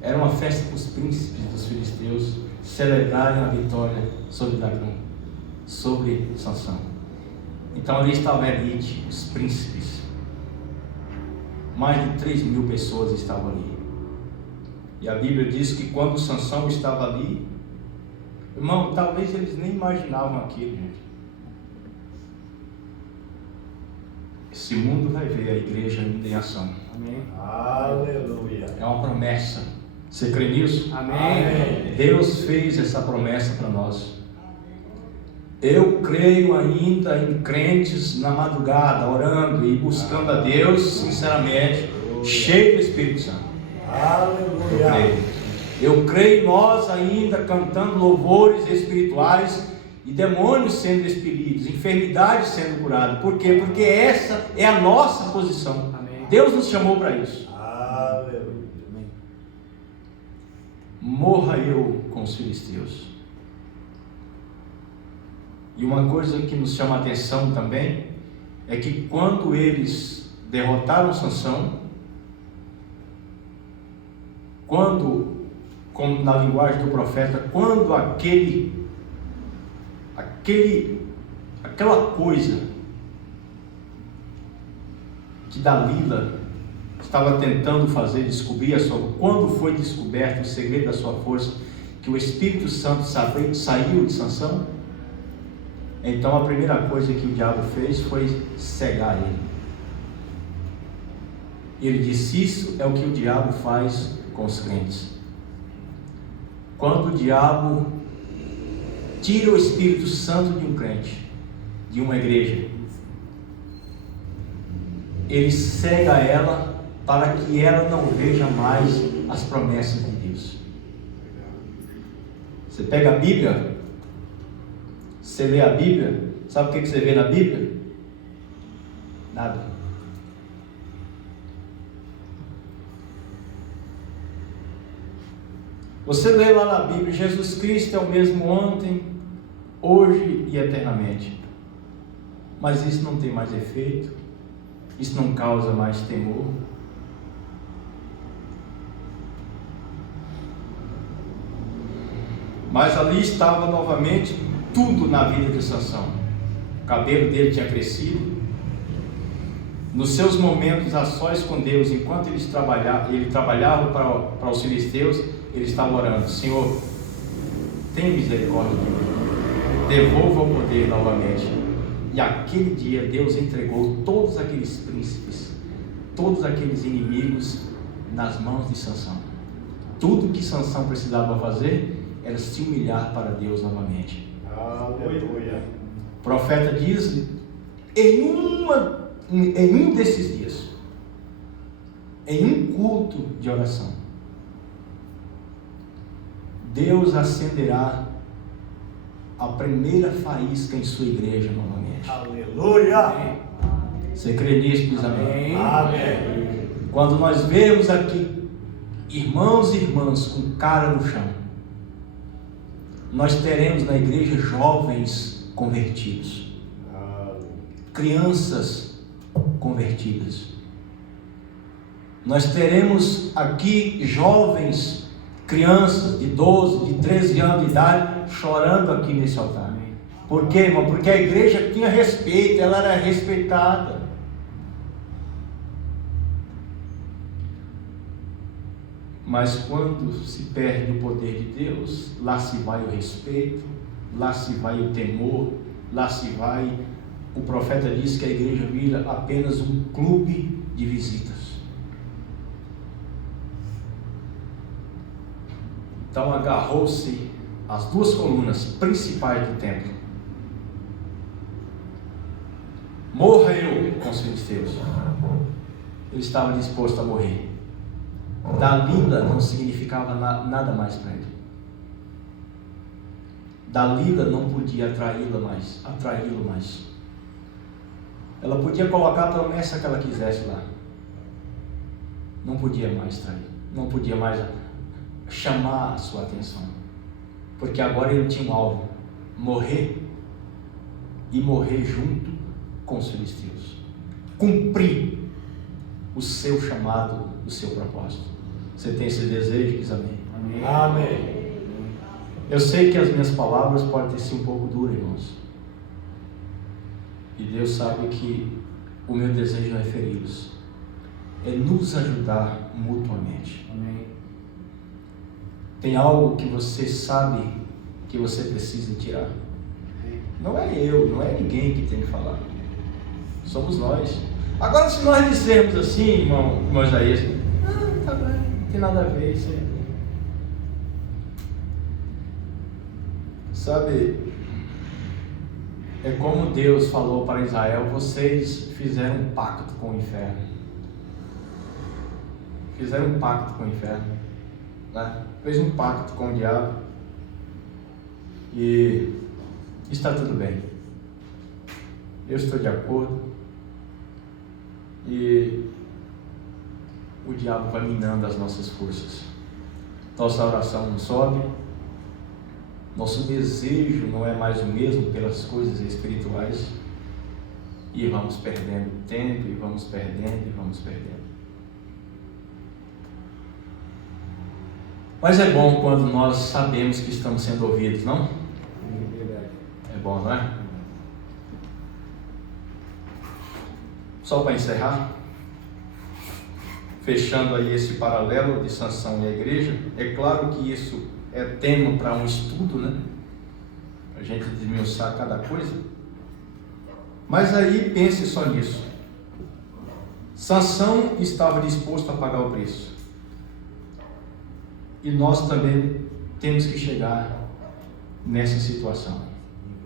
Era uma festa para os príncipes dos filisteus celebrarem a vitória sobre Dagom, sobre Sansão. Então ali estava a elite, os príncipes. Mais de 3.000 pessoas estavam ali. E a Bíblia diz que quando Sansão estava ali, irmão, talvez eles nem imaginavam aquilo, gente. Esse mundo vai ver a igreja ainda em ação. Amém. Aleluia. É uma promessa. Você crê nisso? Amém. Deus fez essa promessa para nós. Eu creio ainda em crentes na madrugada, orando e buscando a Deus sinceramente, cheio do Espírito Santo. Aleluia. Eu creio nós ainda cantando louvores espirituais e demônios sendo expelidos, enfermidades sendo curadas. Por quê? Porque essa é a nossa posição. Amém. Deus nos chamou para isso. Aleluia. Morra eu com os filisteus. E uma coisa que nos chama a atenção também é que quando eles derrotaram Sansão, quando, como na linguagem do profeta, quando aquela coisa que Dalila estava tentando fazer, descobrir quando foi descoberto o segredo da sua força, que o Espírito Santo saiu de Sansão, então a primeira coisa que o diabo fez foi cegar ele. Ele disse: isso é o que o diabo faz com os crentes. Quando o diabo tira o Espírito Santo de um crente, de uma igreja, ele cega ela para que ela não veja mais as promessas de Deus. Você pega a Bíblia, você lê a Bíblia, sabe o que você vê na Bíblia? Nada. Você lê lá na Bíblia: Jesus Cristo é o mesmo ontem, hoje e eternamente. Mas isso não tem mais efeito, isso não causa mais temor. Mas ali estava novamente tudo na vida de Sansão. O cabelo dele tinha crescido. Nos seus momentos a sós com Deus, enquanto ele trabalhava para os filisteus, ele estava orando: Senhor, tenha misericórdia de mim, devolva o poder novamente. E aquele dia Deus entregou todos aqueles príncipes, todos aqueles inimigos nas mãos de Sansão. Tudo que Sansão precisava fazer era se humilhar para Deus novamente. Aleluia. O profeta diz: em um desses dias, em um culto de oração, Deus acenderá a primeira faísca em sua igreja novamente. Aleluia. Você crê nisso? Diz amém. Amém. Quando nós vemos aqui irmãos e irmãs com cara no chão, nós teremos na igreja jovens convertidos, crianças convertidas. Nós teremos aqui jovens, crianças de 12, de 13 anos de idade chorando aqui nesse altar. Por quê, irmão? Porque a igreja tinha respeito, ela era respeitada. Mas quando se perde o poder de Deus, lá se vai o respeito, lá se vai o temor, lá se vai... O profeta diz que a igreja vira apenas um clube de visitas. Então agarrou-se as duas colunas principais do templo. Morra eu com os filisteus. Ele estava disposto a morrer. Dalila não significava nada mais para ele. Dalila não podia atraí-lo mais. Ela podia colocar a promessa que ela quisesse lá. Não podia mais trair. Não podia mais chamar a sua atenção. Porque agora ele tinha um alvo: morrer, e morrer junto com os filisteus. Cumprir o seu chamado, o seu propósito. Você tem esse desejo? Diz amém. Amém. Amém. Eu sei que as minhas palavras podem ter sido um pouco duras, irmãos. E Deus sabe que o meu desejo não é feri-los, é nos ajudar mutuamente. Amém. Tem algo que você sabe que você precisa tirar. Não é eu, não é ninguém que tem que falar. Somos nós. Agora, se nós dissermos assim, irmão Isaías, tá bem, não tem nada a ver isso aí. Sabe, é como Deus falou para Israel: vocês fizeram um pacto com o inferno. Fizeram um pacto com o inferno, né? Fez um pacto com o diabo. E está tudo bem. Eu estou de acordo. E o diabo vai minando as nossas forças. Nossa oração não sobe. Nosso desejo não é mais o mesmo pelas coisas espirituais. E vamos perdendo tempo, e vamos perdendo, e vamos perdendo. Mas é bom quando nós sabemos que estamos sendo ouvidos, não? É bom, não é? Só para encerrar, fechando aí esse paralelo de Sansão e a igreja, é claro que isso é tema para um estudo, né? Para a gente desmiuçar cada coisa. Mas aí pense só nisso. Sansão estava disposto a pagar o preço. E nós também temos que chegar nessa situação,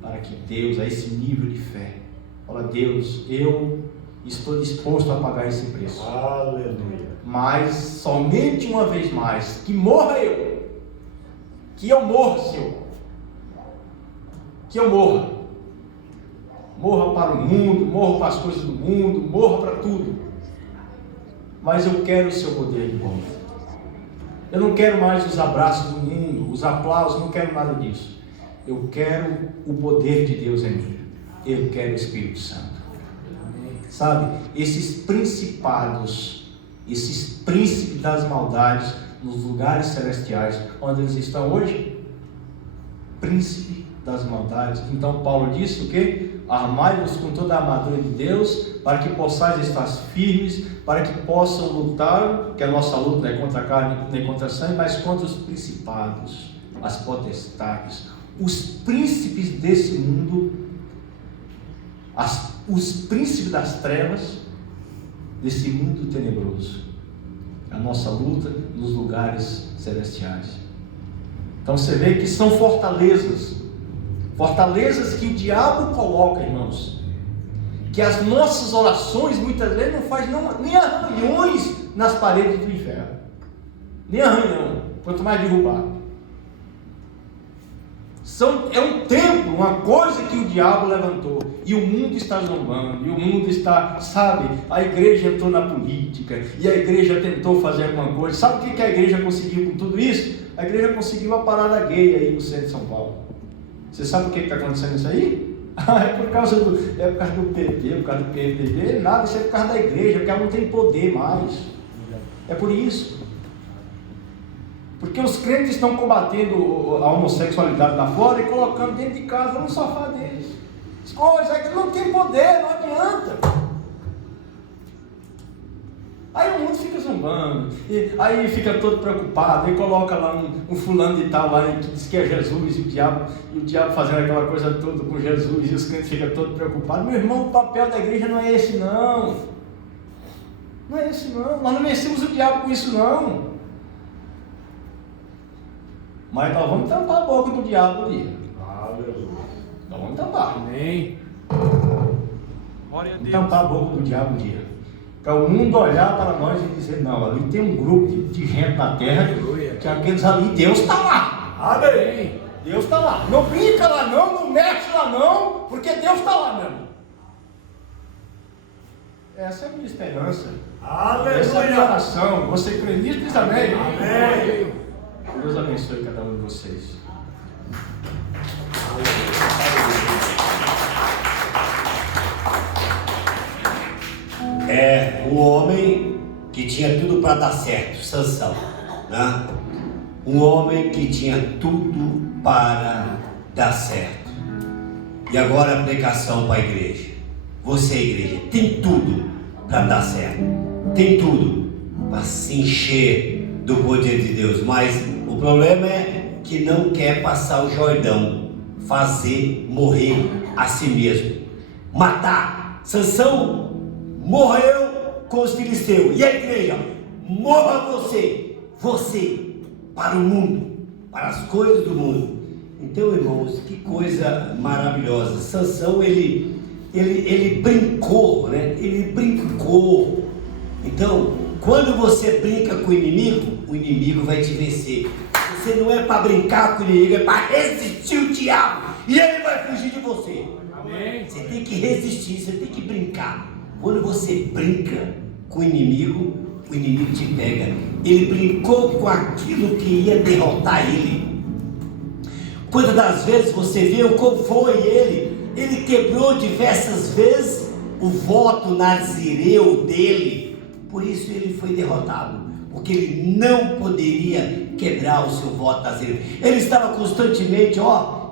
para que Deus, a esse nível de fé, fala: Deus, eu estou disposto a pagar esse preço. Aleluia. Mas somente uma vez mais, que morra eu, que eu morra, Senhor, que eu morra para o mundo, morra para as coisas do mundo, morra para tudo, mas eu quero o seu poder de volta. Eu não quero mais os abraços do mundo, os aplausos, não quero nada disso. Eu quero o poder de Deus em mim. Eu quero o Espírito Santo. Sabe, esses principados, esses príncipes das maldades nos lugares celestiais, onde eles estão hoje? Príncipe das maldades. Então Paulo disse o quê? Armai-vos com toda a armadura de Deus, para que possais estar firmes, para que possam lutar, que a nossa luta não é contra a carne nem contra a sangue, mas contra os principados, as potestades, os príncipes desse mundo, os príncipes das trevas, desse mundo tenebroso. A nossa luta nos lugares celestiais. Então você vê que são fortalezas que o diabo coloca, irmãos, que as nossas orações muitas vezes não fazem nem arranhões nas paredes do inferno, nem arranhão, quanto mais derrubar. É um templo, uma coisa que o diabo levantou, e o mundo está zombando, e o mundo está, sabe, a igreja entrou na política, e a igreja tentou fazer alguma coisa. Sabe o que a igreja conseguiu com tudo isso? A igreja conseguiu a parada gay aí no centro de São Paulo. Você sabe por que está acontecendo isso aí? É por causa do PT, por causa do PMDB, nada, isso é por causa da igreja, porque ela não tem poder mais. É por isso. Porque os crentes estão combatendo a homossexualidade lá fora e colocando dentro de casa no sofá deles. As coisas não tem poder, não adianta. Aí o mundo fica zombando, e aí fica todo preocupado, e coloca lá um fulano de tal lá que diz que é Jesus, e o diabo fazendo aquela coisa toda com Jesus, e os crentes ficam todos preocupados. Meu irmão, o papel da igreja não é esse não. Não é esse não, nós não vencemos o diabo com isso não. Mas nós vamos tampar a boca do diabo ali. Aleluia. Nós vamos tampar. Amém. Glória a Deus. tampar a boca do diabo um dia. Para o mundo olhar para nós e dizer, não, ali tem um grupo de gente na terra que aqueles ali, Deus está lá. Amém. Deus está lá. Não brinca lá não, não mexe lá não, porque Deus está lá, meu irmão. Essa é a minha esperança. Essa é a minha oração. Você crê nisso? Diz amém. Amém. Deus abençoe cada um de vocês. É um homem que tinha tudo para dar certo, Sansão, né? Um homem que tinha tudo para dar certo. E agora a aplicação para a igreja. Você, igreja, tem tudo para dar certo. Tem tudo para se encher do poder de Deus. Mas o problema é que não quer passar o Jordão, fazer morrer a si mesmo, matar. Sansão morreu com os filisteus. E a igreja, morra você para o mundo, para as coisas do mundo. Então, irmãos, que coisa maravilhosa. Sansão, ele brincou, né? Ele brincou. Então, quando você brinca com o inimigo vai te vencer. Você não é para brincar com o inimigo, é para resistir o diabo, e ele vai fugir de você. Amém. Você tem que resistir, você tem que brincar. Quando você brinca com o inimigo te pega. Ele brincou com aquilo que ia derrotar ele. Quantas das vezes você viu como foi ele quebrou diversas vezes o voto nazireu dele. Por isso ele foi derrotado, porque ele não poderia quebrar o seu voto nazireu. Ele estava constantemente,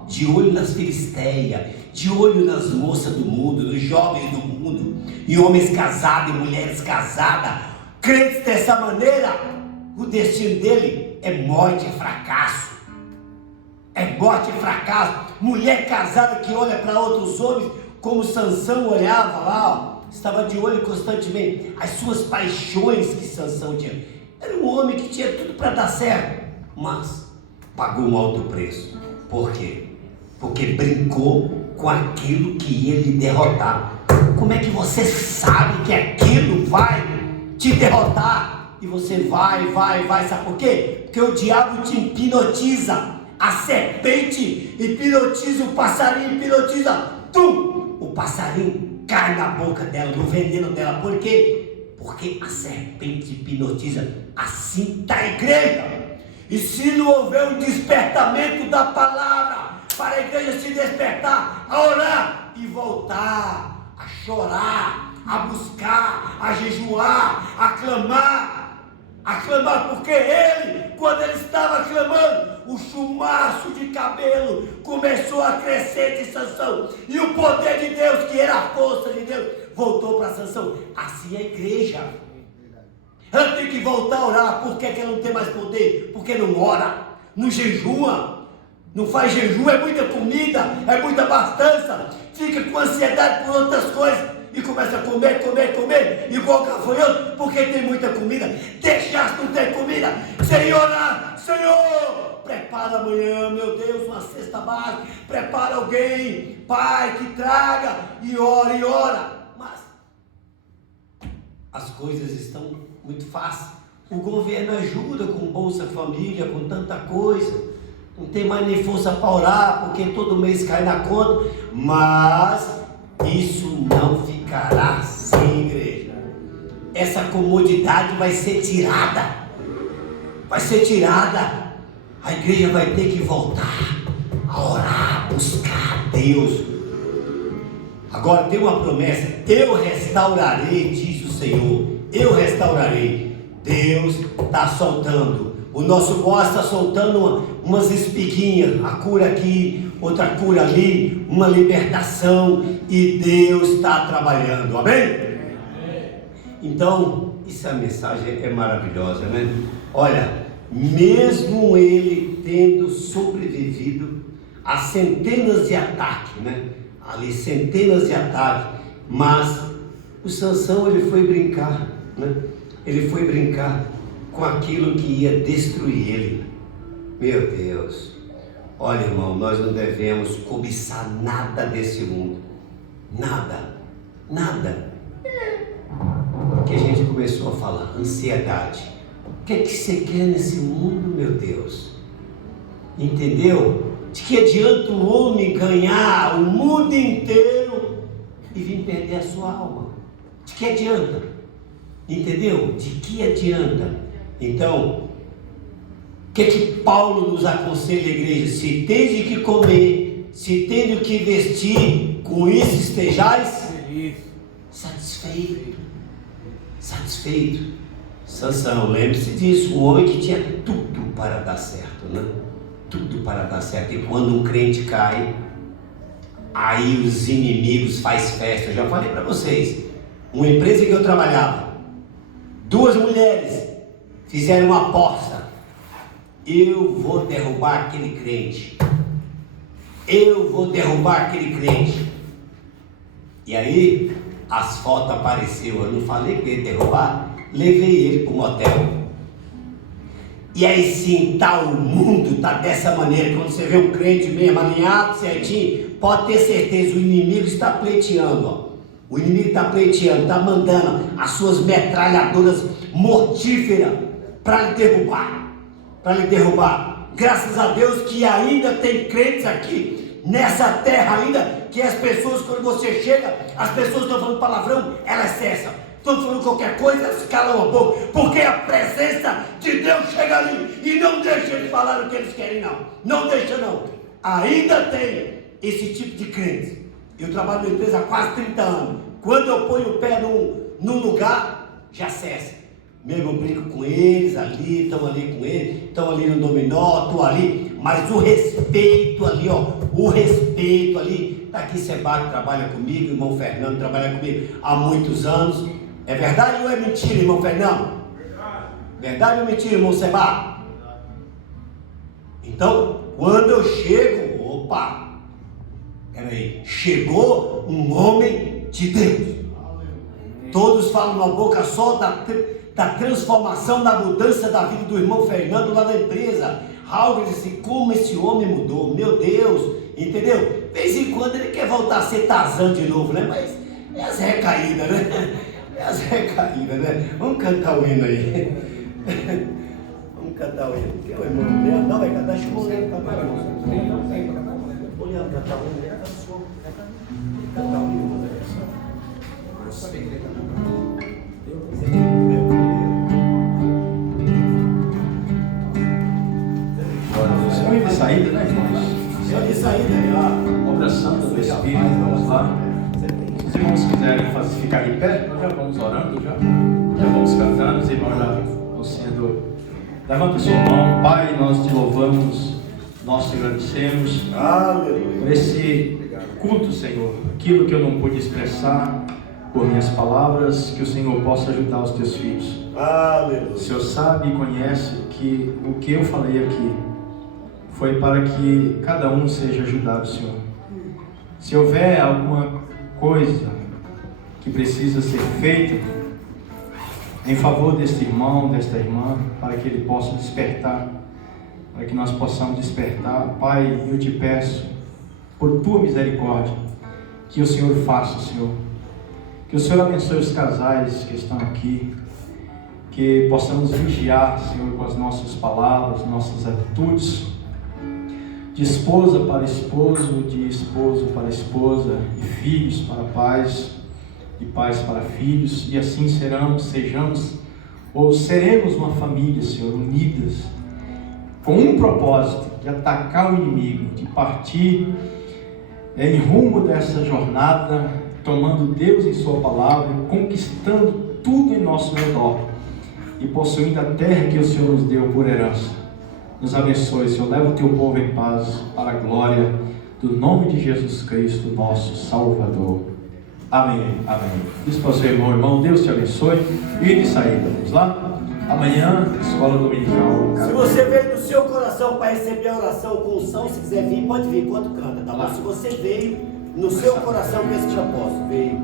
de olho nas filisteias, de olho nas moças do mundo, nos jovens do mundo, e homens casados e mulheres casadas, crentes dessa maneira. O destino dele é morte e fracasso. É morte e fracasso. Mulher casada que olha para outros homens, como Sansão olhava lá, estava de olho constantemente. As suas paixões que Sansão tinha. Era um homem que tinha tudo para dar certo, mas pagou um alto preço. Por quê? Porque brincou com aquilo que ia lhe derrotar. Como é que você sabe que aquilo vai te derrotar? E você vai, sabe por quê? Porque o diabo te hipnotiza. A serpente hipnotiza, o passarinho hipnotiza. O passarinho cai na boca dela, no veneno dela. Por quê? Porque a serpente hipnotiza. Assim está a igreja. E se não houver um despertamento da palavra, para a igreja se despertar, a orar e voltar, a chorar, a buscar, a jejuar, a clamar, porque ele, quando ele estava clamando, o chumaço de cabelo começou a crescer de Sansão, e o poder de Deus, que era a força de Deus, voltou para Sansão. Assim é a igreja. Ela tem que voltar a orar. Por que ela não tem mais poder? Porque não ora, não jejua, não faz jejum, é muita comida, é muita abastança, fica com ansiedade por outras coisas e começa a comer, igual gafanhoto, porque tem muita comida. Deixa não ter comida, sem orar. Senhor, prepara amanhã, meu Deus, uma cesta básica, prepara alguém, Pai, que traga, e ora. Mas as coisas estão muito fáceis. O governo ajuda com Bolsa Família, com tanta coisa. Não tem mais nem força para orar, porque todo mês cai na conta. Mas isso não ficará sem igreja. Essa comodidade vai ser tirada. A igreja vai ter que voltar a orar, buscar a Deus. Agora tem uma promessa: eu restaurarei, diz o Senhor. Eu restaurarei. Deus está soltando. O nosso boss está soltando umas espiguinhas, a cura aqui, outra cura ali, uma libertação, e Deus está trabalhando, amém? Então, essa mensagem é maravilhosa, né? Olha, mesmo ele tendo sobrevivido a centenas de ataques, né? Ali centenas de ataques, mas o Sansão, ele foi brincar, né? Ele foi brincar com aquilo que ia destruir ele. Meu Deus, olha, irmão, nós não devemos cobiçar nada desse mundo, nada. Nada. Que a gente começou a falar, ansiedade. O que é que você quer nesse mundo, meu Deus? Entendeu? De que adianta o homem ganhar o mundo inteiro e vir perder a sua alma? De que adianta? Entendeu? De que adianta? Então, o que é que Paulo nos aconselha, igreja? Se tem de que comer, se tem de que vestir, com isso estejais satisfeito. Satisfeito. Sansão, lembre-se disso, um homem que tinha tudo para dar certo, né? Tudo para dar certo. E quando um crente cai, aí os inimigos fazem festa. Eu já falei para vocês, uma empresa que eu trabalhava, 2 mulheres fizeram uma aposta: eu vou derrubar aquele crente, eu vou derrubar aquele crente. E aí as fotos apareceram. Eu não falei que ia derrubar, levei ele para o motel. E aí sim, tá, o mundo tá dessa maneira. Quando você vê um crente mesmo alinhado, certinho, pode ter certeza, o inimigo está pleiteando, ó. O inimigo está pleiteando, está mandando as suas metralhadoras mortíferas para lhe derrubar. Para lhe derrubar. Graças a Deus que ainda tem crentes aqui nessa terra ainda, que as pessoas, quando você chega, as pessoas estão falando palavrão, elas cessam. Estão falando qualquer coisa, elas calam a boca, porque a presença de Deus chega ali e não deixa eles falar o que eles querem, não. Não deixa, não. Ainda tem esse tipo de crente. Eu trabalho numa empresa há quase 30 anos. Quando eu ponho o pé num lugar, já cessa. Mesmo eu brinco com eles ali, estão ali com eles, estão ali no dominó, estou ali, mas o respeito ali, ó, o respeito ali. Está aqui Seba, que trabalha comigo, o irmão Fernando trabalha comigo há muitos anos. É verdade ou é mentira, irmão Fernando? Verdade ou mentira, irmão Seba? Então, quando eu chego, opa, peraí, chegou um homem de Deus. Todos falam na boca só da transformação, da mudança da vida do irmão Fernando lá na empresa. Raul disse, como esse homem mudou, meu Deus, entendeu? De vez em quando ele quer voltar a ser Tarzan de novo, né? Mas é as recaídas, né? É as recaídas, né? Vamos cantar o hino aí. Vamos cantar o hino. Porque o irmão não vai cantar, chegou o Leandro cantar o hino. O Leandro cantar o hino, ele cantou. Cantar o hino, né? Eu sabia que ele ia cantar. Sonho de saída, né, irmãos? Sonho de saída, ó. Obra santa do Espírito, vamos lá. Se os irmãos quiserem ficar de pé, nós já vamos orando, já vamos cantando, os irmãos já estão sendo. Levanta sua mão, Pai, nós te louvamos, nós te agradecemos por esse culto, Senhor. Aquilo que eu não pude expressar por minhas palavras, que o Senhor possa ajudar os teus filhos. Aleluia. O Senhor sabe e conhece que o que eu falei aqui foi para que cada um seja ajudado, Senhor. Se houver alguma coisa que precisa ser feita em favor deste irmão, desta irmã, para que ele possa despertar, para que nós possamos despertar, Pai, eu te peço, por tua misericórdia, que o Senhor faça, Senhor. Que o Senhor abençoe os casais que estão aqui, que possamos vigiar, Senhor, com as nossas palavras, nossas atitudes, de esposa para esposo, de esposo para esposa, de filhos para pais, de pais para filhos, e assim sejamos, ou seremos uma família, Senhor, unidas, com um propósito, de atacar o inimigo, de partir em rumo dessa jornada, tomando Deus em sua palavra, conquistando tudo em nosso redor, e possuindo a terra que o Senhor nos deu por herança. Nos abençoe, Senhor, leva o teu povo em paz, para a glória do nome de Jesus Cristo, nosso Salvador. Amém, amém. Diz para o seu irmão, Deus te abençoe. E de saída, vamos lá? Amanhã, escola dominical. Se você veio no seu coração para receber a oração com unção, se quiser vir, pode vir enquanto canta, tá bom? Se você veio no seu coração com esse propósito, veio.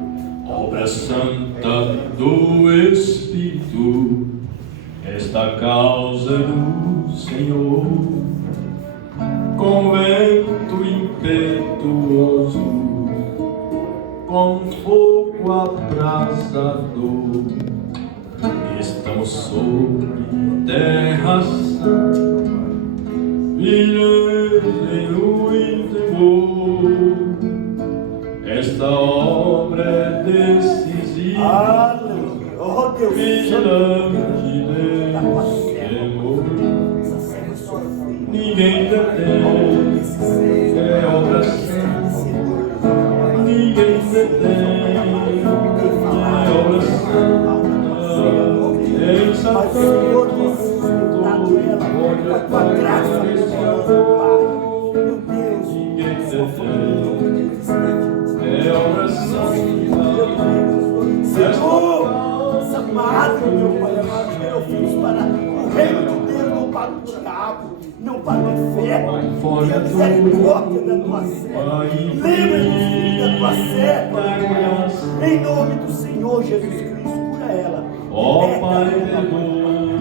Obra santa do Espírito, esta causa do Senhor, com vento impetuoso, com fogo sobre terra santa, milheiro em temor. Esta obra é decisiva, Aleluia. Oh Deus. vigilante Deus temor. Ninguém detém, é obra santa. Ninguém detém, é obra santa. Em Mas o Senhor tem sustentado ela com a tua graça, meu Deus. ninguém detém, é obra santa. Senhor, essa palavra, meu Pai amado, meu filho, para o reino de Deus, não para o diabo, não para o inferno. Tenha misericórdia da tua serva. Lembra-nos, filho, da tua serva. Em nome do Senhor Jesus Cristo, cura ela. Ó Liberta Pai ela,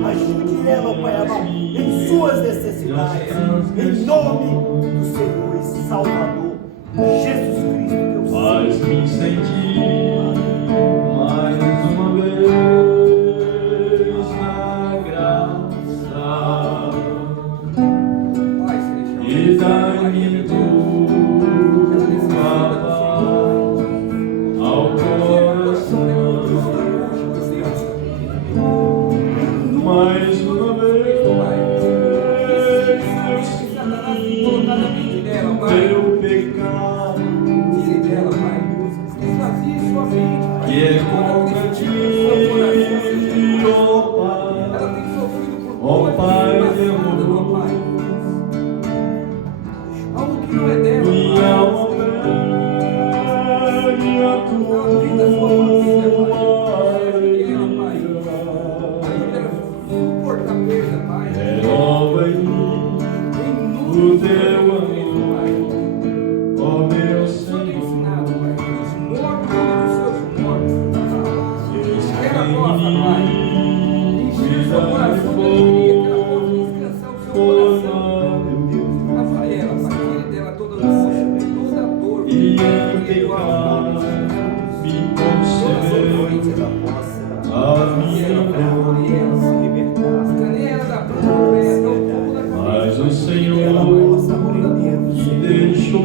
Pai. Ajude ela, Pai amado, em suas necessidades. Em nome do Senhor e Salvador, Jesus Cristo, teu Senhor. Faz-me sentir mais uma vez na graça e dai-me tua paz ao coração. Mais uma vez, meu pecado que é contra ti, ó Pai de amor, minha alma pede a tua renova em mim o teu amor, ó meu Senhor. E em pecado me conceder a minha dor, mas o Senhor me deixou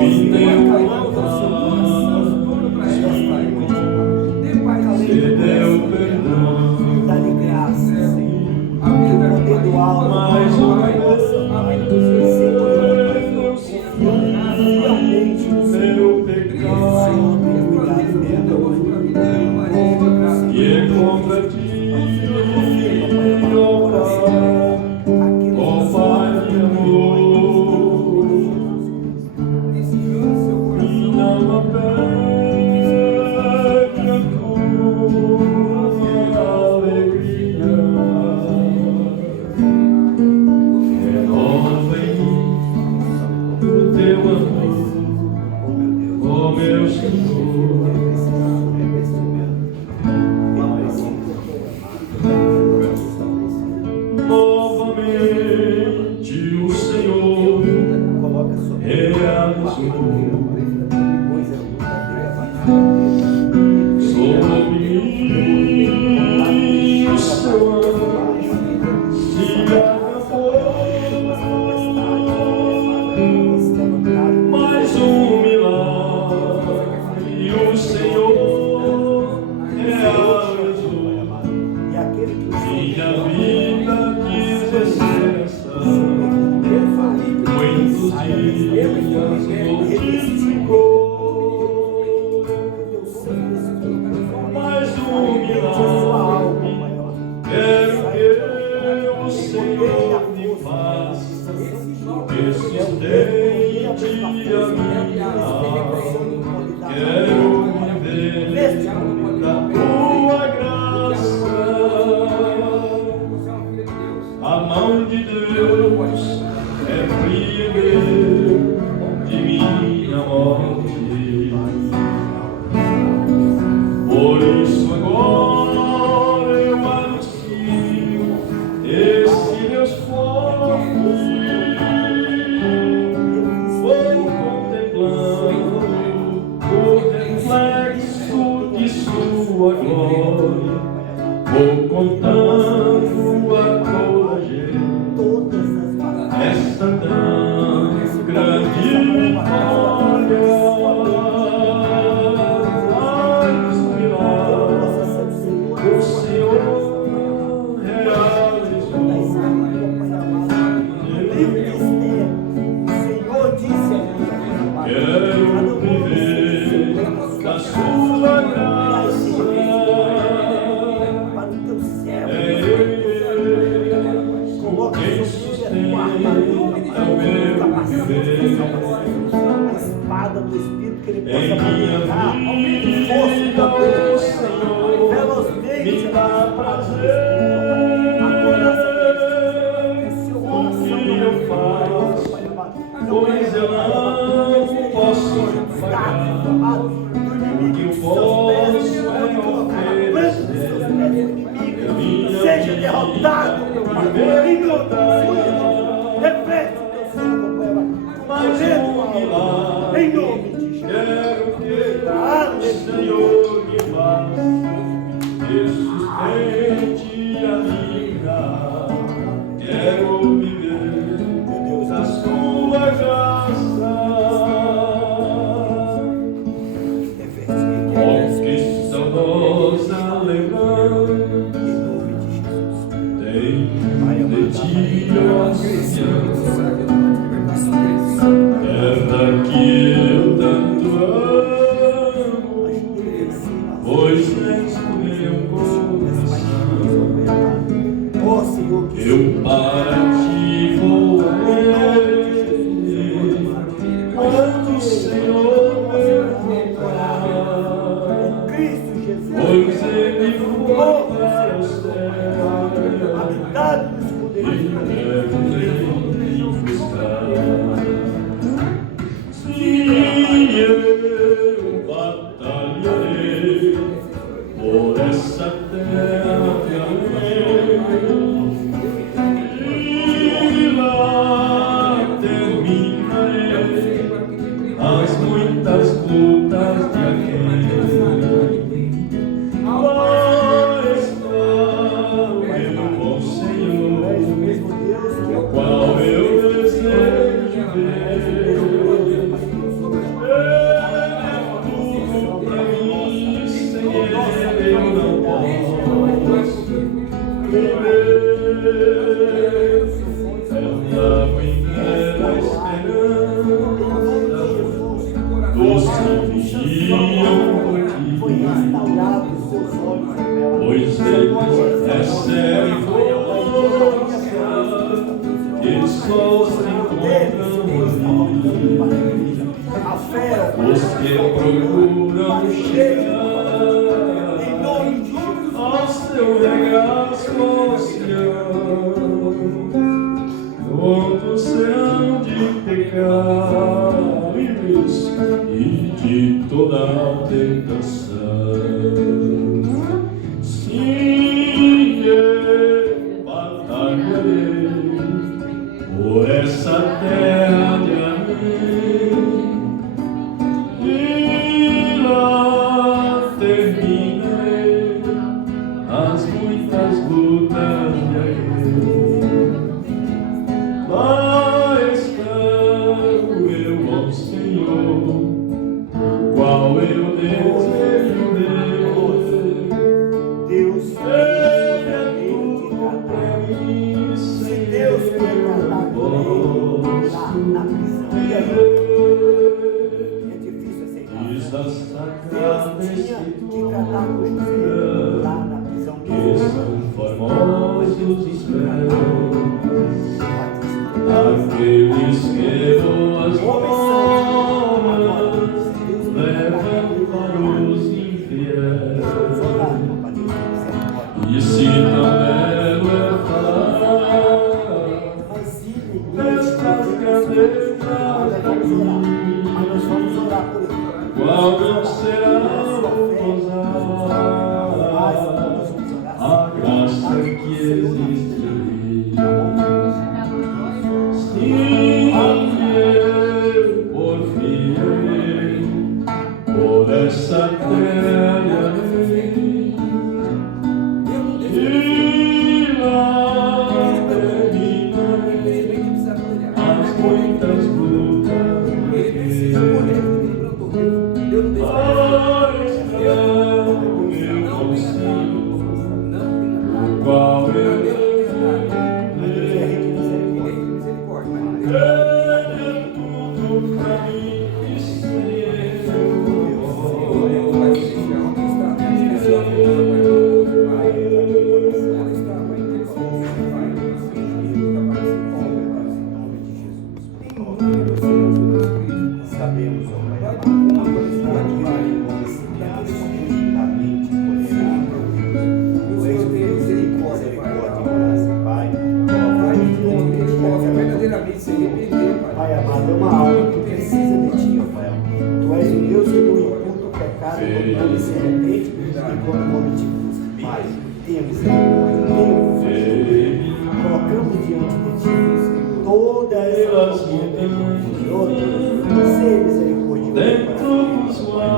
me deu me deu perdão. Dá-lhe graça, Senhor. Poder do alto, Mais uma vez, meu pecado que é contra ti, ó Pai de amor, minha alma pede a tua alegria. Renova em mim o teu amor, ó meu Senhor. Novamente o Senhor realizou sobre mim o seu anjo se agravou. Mais um milagre o Senhor realizou. Minha vida descessa, muitos dias quero viver da sua graça. Para o teu céu. É Ele Coloca quem sobre a tua armadura, a espada do Espírito que ele em possa minha manejar, aumente força vida, da ó Senhor, velozmente, me dá prazer. O que eu faço, pois eu não posso pagar. O que eu posso é oferecer. Seja derrotado, meu Pai, em nome de Jesus. Repete o teu Senhor, Mas eu em nome de Jesus. quero que o Senhor me faça sustente a vida. Quero viver da sua graça. Conquista nós alegramos. Tem de ti, ó Senhor, terra que eu tanto amo, pois és o meu coração. Eu para ti vou quando o Senhor me voltar, pois ele for para o céu. Se eu batalharei por essa terra de amor, e lá terminarei as muitas lutas de aquele. Lá está o meu Senhor, qual eu desejo ver. É tudo pra mim, sem Ele eu não posso viver. Ela me dera esperança, doce vigiam por ti, pois Ele é sério e força, que só se encontram ali. Os que procuram chegar ao seu regaço, ó Senhor, quando serão de pecados e de toda tentação. Sim, eu batalharei por essa terra de amor, e lá terminarei as muitas lutas de aquele. Lá está o meu bom Senhor, qual eu desejo ver. Deus, Ele é tudo pra mim, sem Deus Ele foi eu não posso na prisão. viver. É difícil aceitar. Diz a Sagrada Deus tinha que tratar com José lá na prisão. que são formosos os pés, aqueles que boas obras levam para os infiéis. E se tão belo é falar destas cadeiras daqui, qual não será a graça que existe ali. Sim, eu porfiei por essa terra e lá terminarei as muitas lutas que qual eu desejo. Ele é tudo pra mim, Pai, com a felicidade, Pai, com esse graça, completamente tolerado. Tu és o Deus misericórdia, Pai. Verdadeiramente se arrepender, Pai. Pai amado, é uma alma que precisa de Ti, ó Pai. Tu és o Deus que não imputa o pecado quando o homem se arrepende e quando o homem te busca. Pai, tenha misericórdia, colocamos diante de Ti toda essa família, Senhor Deus, ser misericordioso para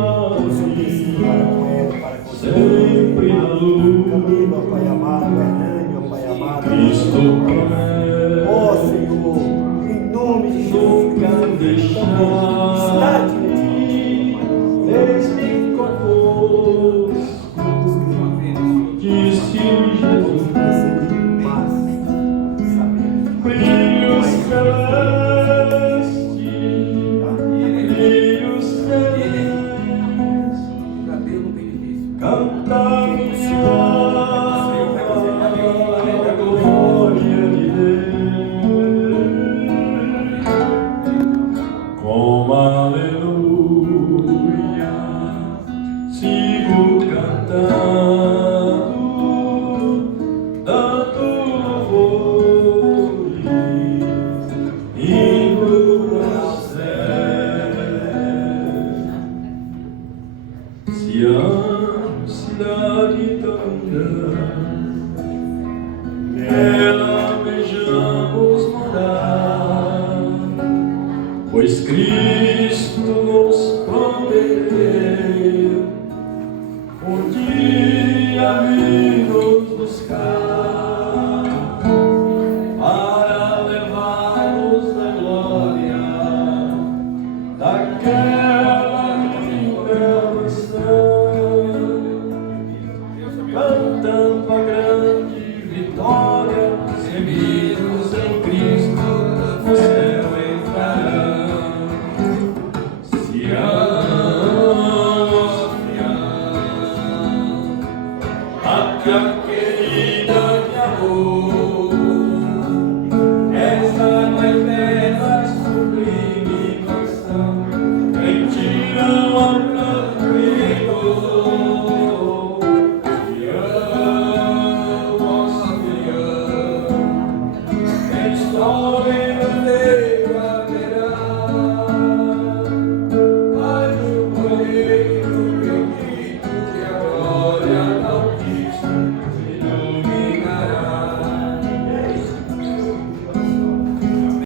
com ela, para com sempre na luz. Camilo, ó Pai amado, Hernani, ó Pai amado, Cristo promete, ó Senhor, em nome de Jesus, nunca deixar. está diante de Ti, Eis-me convosco, disse Jesus. Brilhos celestes, brilhos celestes, cantar minha alma a glória de Deus. Com aleluia sigo cantando, dando louvores, indo ao céu. Sião, cidade tão grande,